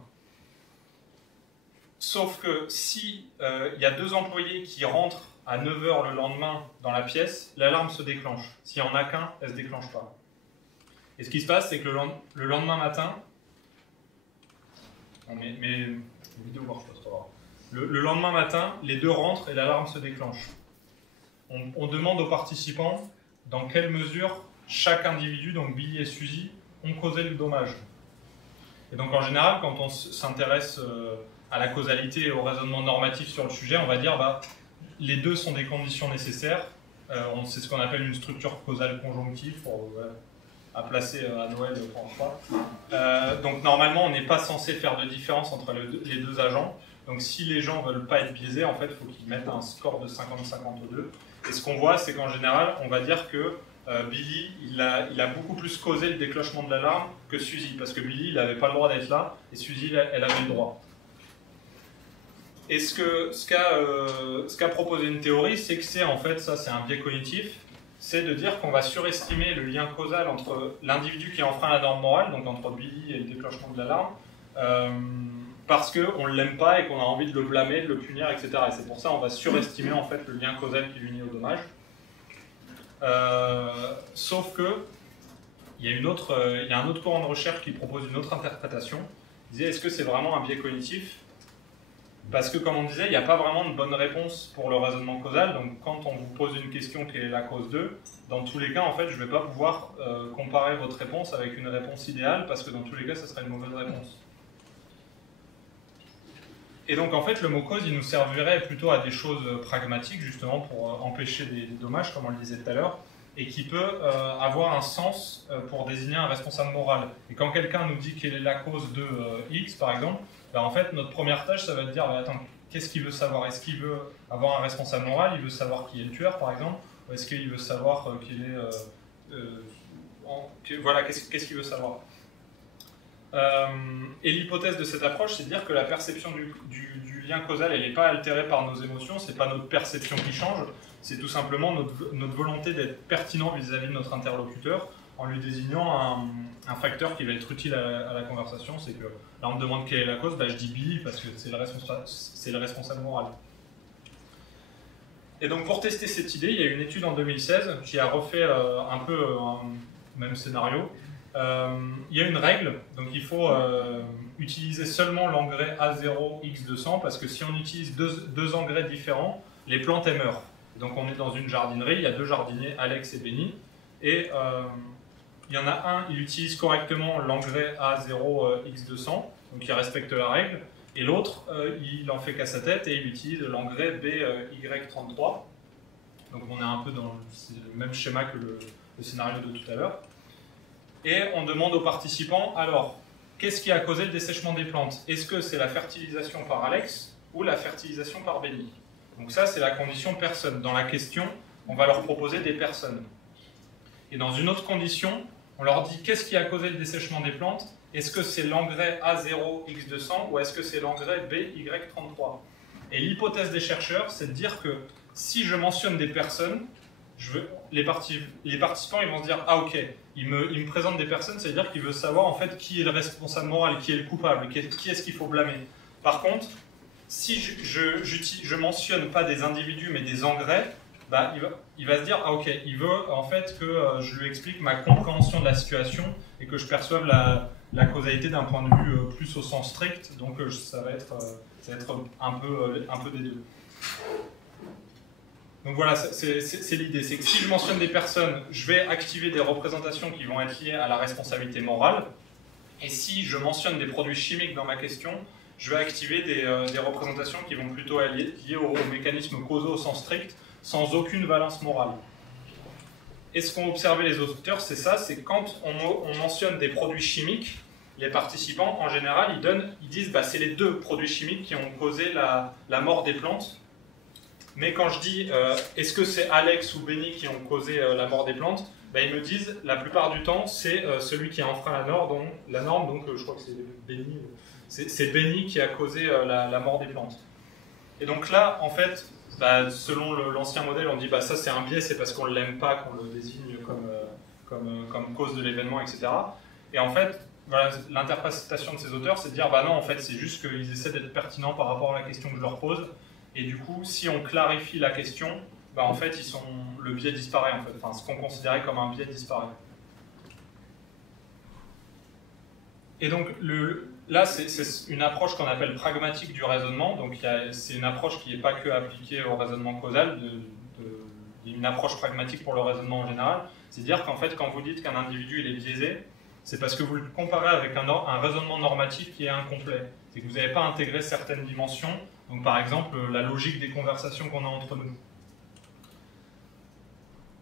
Sauf que si y a 2 employés qui rentrent à 9h le lendemain dans la pièce, l'alarme se déclenche. S'il n'y en a qu'un, elle ne se déclenche pas. Et ce qui se passe, c'est que le lendemain matin, le lendemain matin, les 2 rentrent et l'alarme se déclenche. On demande aux participants dans quelle mesure chaque individu, donc Billy et Suzy, ont causé le dommage. Et donc en général, quand on s'intéresse à la causalité et au raisonnement normatif sur le sujet, on va dire les 2 sont des conditions nécessaires. C'est ce qu'on appelle une structure causale conjonctive à placer à Noël pour pas. Donc normalement, on n'est pas censé faire de différence entre les 2 agents. Donc si les gens ne veulent pas être biaisés, en fait, il faut qu'ils mettent un score de 50-50 aux 2. Et ce qu'on voit, c'est qu'en général, on va dire que Billy, il a beaucoup plus causé le déclenchement de l'alarme que Suzy, parce que Billy, il n'avait pas le droit d'être là, et Suzy, elle avait le droit. Et ce qu'a proposé une théorie, c'est que c'est en fait, ça c'est un biais cognitif, c'est de dire qu'on va surestimer le lien causal entre l'individu qui enfreint la norme morale, donc entre Billy et le déclenchement de l'alarme, parce qu'on ne l'aime pas et qu'on a envie de le blâmer, de le punir, etc. Et c'est pour ça qu'on va surestimer en fait le lien causal qui l'unit au dommage. Sauf que il y a un autre courant de recherche qui propose une autre interprétation. Il disait, est-ce que c'est vraiment un biais cognitif? Parce que, comme on disait, il n'y a pas vraiment de bonne réponse pour le raisonnement causal. Donc, quand on vous pose une question quelle est la cause 2, dans tous les cas, en fait, je ne vais pas pouvoir comparer votre réponse avec une réponse idéale, parce que dans tous les cas, ce serait une mauvaise réponse. Et donc, en fait, le mot cause, il nous servirait plutôt à des choses pragmatiques, justement, pour empêcher des dommages, comme on le disait tout à l'heure, et qui peut avoir un sens pour désigner un responsable moral. Et quand quelqu'un nous dit quelle est la cause de X, par exemple, ben en fait, notre première tâche, ça va être de dire, ben, attends, qu'est-ce qu'il veut savoir? Est-ce qu'il veut avoir un responsable moral? Il veut savoir qui est le tueur, par exemple? Ou est-ce qu'il veut savoir voilà, qu'est-ce qu'il veut savoir? Et l'hypothèse de cette approche, c'est de dire que la perception du lien causal, elle n'est pas altérée par nos émotions, c'est pas notre perception qui change, c'est tout simplement notre volonté d'être pertinent vis-à-vis de notre interlocuteur, en lui désignant un facteur qui va être utile à la conversation. C'est que là on me demande quelle est la cause, bah, je dis Billy parce que c'est le responsable moral. Et donc pour tester cette idée, il y a une étude en 2016 qui a refait un peu même scénario. Il y a une règle, donc il faut utiliser seulement l'engrais A0 X200 parce que si on utilise deux engrais différents, les plantes elles meurent. Donc on est dans une jardinerie, il y a deux jardiniers, Alex et Benny, et il y en a un, il utilise correctement l'engrais A0 X200, donc il respecte la règle, et l'autre, il en fait qu'à sa tête et il utilise l'engrais BY33. Donc on est un peu dans le même schéma que le scénario de tout à l'heure. Et on demande aux participants, alors, qu'est-ce qui a causé le dessèchement des plantes? Est-ce que c'est la fertilisation par Alex ou la fertilisation par Benny? Donc ça, c'est la condition personne. Dans la question, on va leur proposer des personnes. Et dans une autre condition, on leur dit qu'est-ce qui a causé le dessèchement des plantes? Est-ce que c'est l'engrais A0 X200 ou est-ce que c'est l'engrais BY33? Et l'hypothèse des chercheurs, c'est de dire que si je mentionne des personnes, les participants ils vont se dire ah ok, il me présente des personnes, c'est-à-dire qu'il veut savoir en fait qui est le responsable moral, qui est le coupable, qui est-ce qu'il faut blâmer. Par contre, si je mentionne pas des individus mais des engrais, bah, il va se dire ah ok, il veut en fait que je lui explique ma compréhension de la situation et que je perçoive la causalité d'un point de vue plus au sens strict, donc ça va être un peu des deux. Donc voilà, c'est l'idée, c'est que si je mentionne des personnes, je vais activer des représentations qui vont être liées à la responsabilité morale, et si je mentionne des produits chimiques dans ma question, je vais activer des représentations qui vont plutôt être liées aux mécanismes causaux au sens strict, sans aucune valence morale. Et ce qu'ont observé les auteurs, c'est ça, c'est quand on mentionne des produits chimiques, les participants, en général, ils disent bah, c'est les deux produits chimiques qui ont causé la mort des plantes. Mais quand je dis est-ce que c'est Alex ou Benny qui ont causé la mort des plantes, bah, ils me disent la plupart du temps c'est celui qui a enfreint la norme, donc je crois que c'est Benny, c'est Benny qui a causé la mort des plantes. Et donc là, en fait, bah, selon l'ancien modèle, on dit bah, ça c'est un biais, c'est parce qu'on ne l'aime pas qu'on le désigne comme cause de l'événement, etc. Et en fait, voilà, l'interprétation de ces auteurs, c'est de dire bah non, en fait, c'est juste qu'ils essaient d'être pertinents par rapport à la question que je leur pose. Et du coup, si on clarifie la question, bah en fait, le biais disparaît. En fait. Enfin, ce qu'on considérait comme un biais disparaît. Et donc, là, c'est une approche qu'on appelle pragmatique du raisonnement. Donc, c'est une approche qui n'est pas que appliquée au raisonnement causal, une approche pragmatique pour le raisonnement en général. C'est-à-dire qu'en fait, quand vous dites qu'un individu il est biaisé, c'est parce que vous le comparez avec un raisonnement normatif qui est incomplet. C'est que vous n'avez pas intégré certaines dimensions. Donc par exemple, la logique des conversations qu'on a entre nous.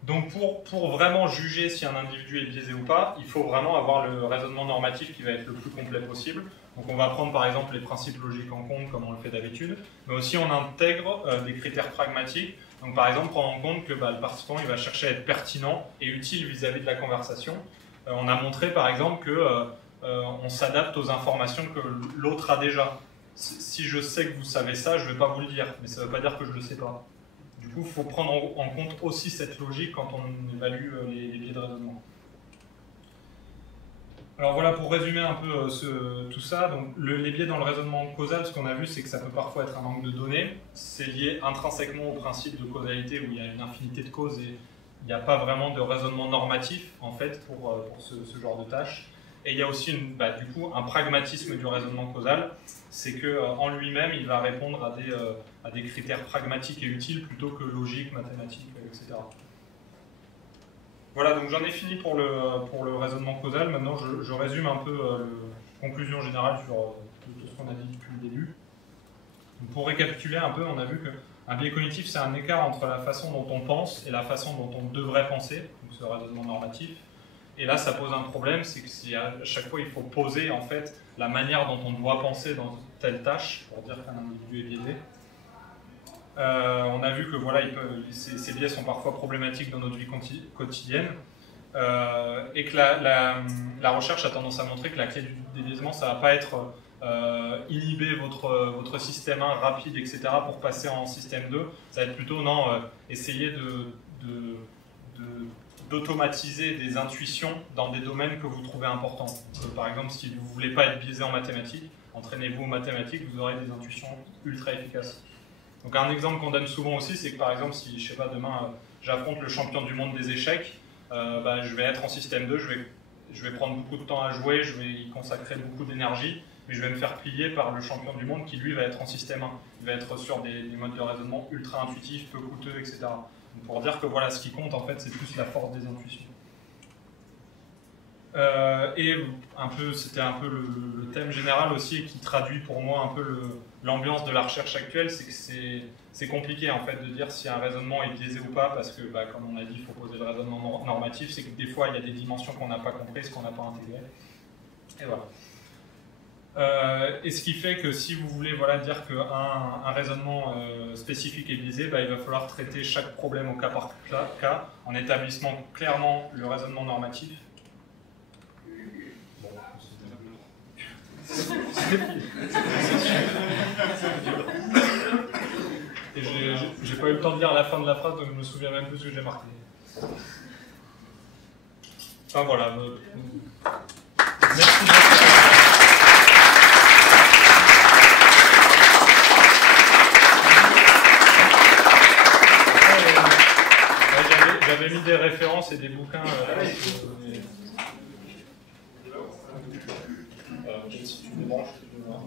Donc pour vraiment juger si un individu est biaisé ou pas, il faut vraiment avoir le raisonnement normatif qui va être le plus complet possible. Donc on va prendre par exemple les principes logiques en compte comme on le fait d'habitude, mais aussi on intègre des critères pragmatiques. Donc par exemple prendre en compte que le participant il va chercher à être pertinent et utile vis-à-vis de la conversation. On a montré par exemple que on s'adapte aux informations que l'autre a déjà. Si je sais que vous savez ça, je ne vais pas vous le dire, mais ça ne veut pas dire que je ne le sais pas. Du coup, il faut prendre en compte aussi cette logique quand on évalue les biais de raisonnement. Alors voilà, pour résumer un peu tout ça, donc les biais dans le raisonnement causal, ce qu'on a vu, c'est que ça peut parfois être un manque de données. C'est lié intrinsèquement au principe de causalité où il y a une infinité de causes et il n'y a pas vraiment de raisonnement normatif en fait pour ce genre de tâches. Et il y a aussi du coup un pragmatisme du raisonnement causal, c'est qu'en lui-même il va répondre à des critères pragmatiques et utiles plutôt que logiques, mathématiques, etc. Voilà, donc j'en ai fini pour le raisonnement causal. Maintenant je résume un peu la conclusion générale sur tout ce qu'on a dit depuis le début. Donc, pour récapituler un peu, on a vu qu'un biais cognitif c'est un écart entre la façon dont on pense et la façon dont on devrait penser, donc ce raisonnement normatif. Et là, ça pose un problème, c'est que à chaque fois, il faut poser en fait la manière dont on doit penser dans telle tâche pour dire qu'un individu est biaisé. On a vu que voilà, ces biais sont parfois problématiques dans notre vie quotidienne et que la recherche a tendance à montrer que la clé du débiaisement, ça ne va pas être inhiber votre système 1 rapide, etc. pour passer en système 2. Ça va être plutôt essayer d'automatiser des intuitions dans des domaines que vous trouvez importants. Par exemple, si vous ne voulez pas être biaisé en mathématiques, entraînez-vous aux mathématiques, vous aurez des intuitions ultra efficaces. Donc un exemple qu'on donne souvent aussi, c'est que par exemple, si je sais pas, demain j'affronte le champion du monde des échecs, je vais être en système 2, je vais prendre beaucoup de temps à jouer, je vais y consacrer beaucoup d'énergie, mais je vais me faire plier par le champion du monde qui lui va être en système 1. Il va être sur des modes de raisonnement ultra intuitifs, peu coûteux, etc. Donc pour dire que voilà, ce qui compte en fait, c'est plus la force des intuitions. Et c'était un peu le thème général aussi qui traduit pour moi un peu l'ambiance de la recherche actuelle, c'est que c'est compliqué en fait de dire si un raisonnement est biaisé ou pas, parce que comme on a dit, il faut poser le raisonnement normatif, c'est que des fois il y a des dimensions qu'on n'a pas comprises, qu'on n'a pas intégrées. Et voilà. Et ce qui fait que si vous voulez dire qu'un raisonnement spécifique est biaisé, il va falloir traiter chaque problème au cas par cas en établissant clairement le raisonnement normatif. Et j'ai pas eu le temps de lire la fin de la phrase, donc je me souviens même plus ce que j'ai marqué. Enfin voilà. Merci. J'avais mis des références et des bouquins. Si tu me branches, tu peux voir.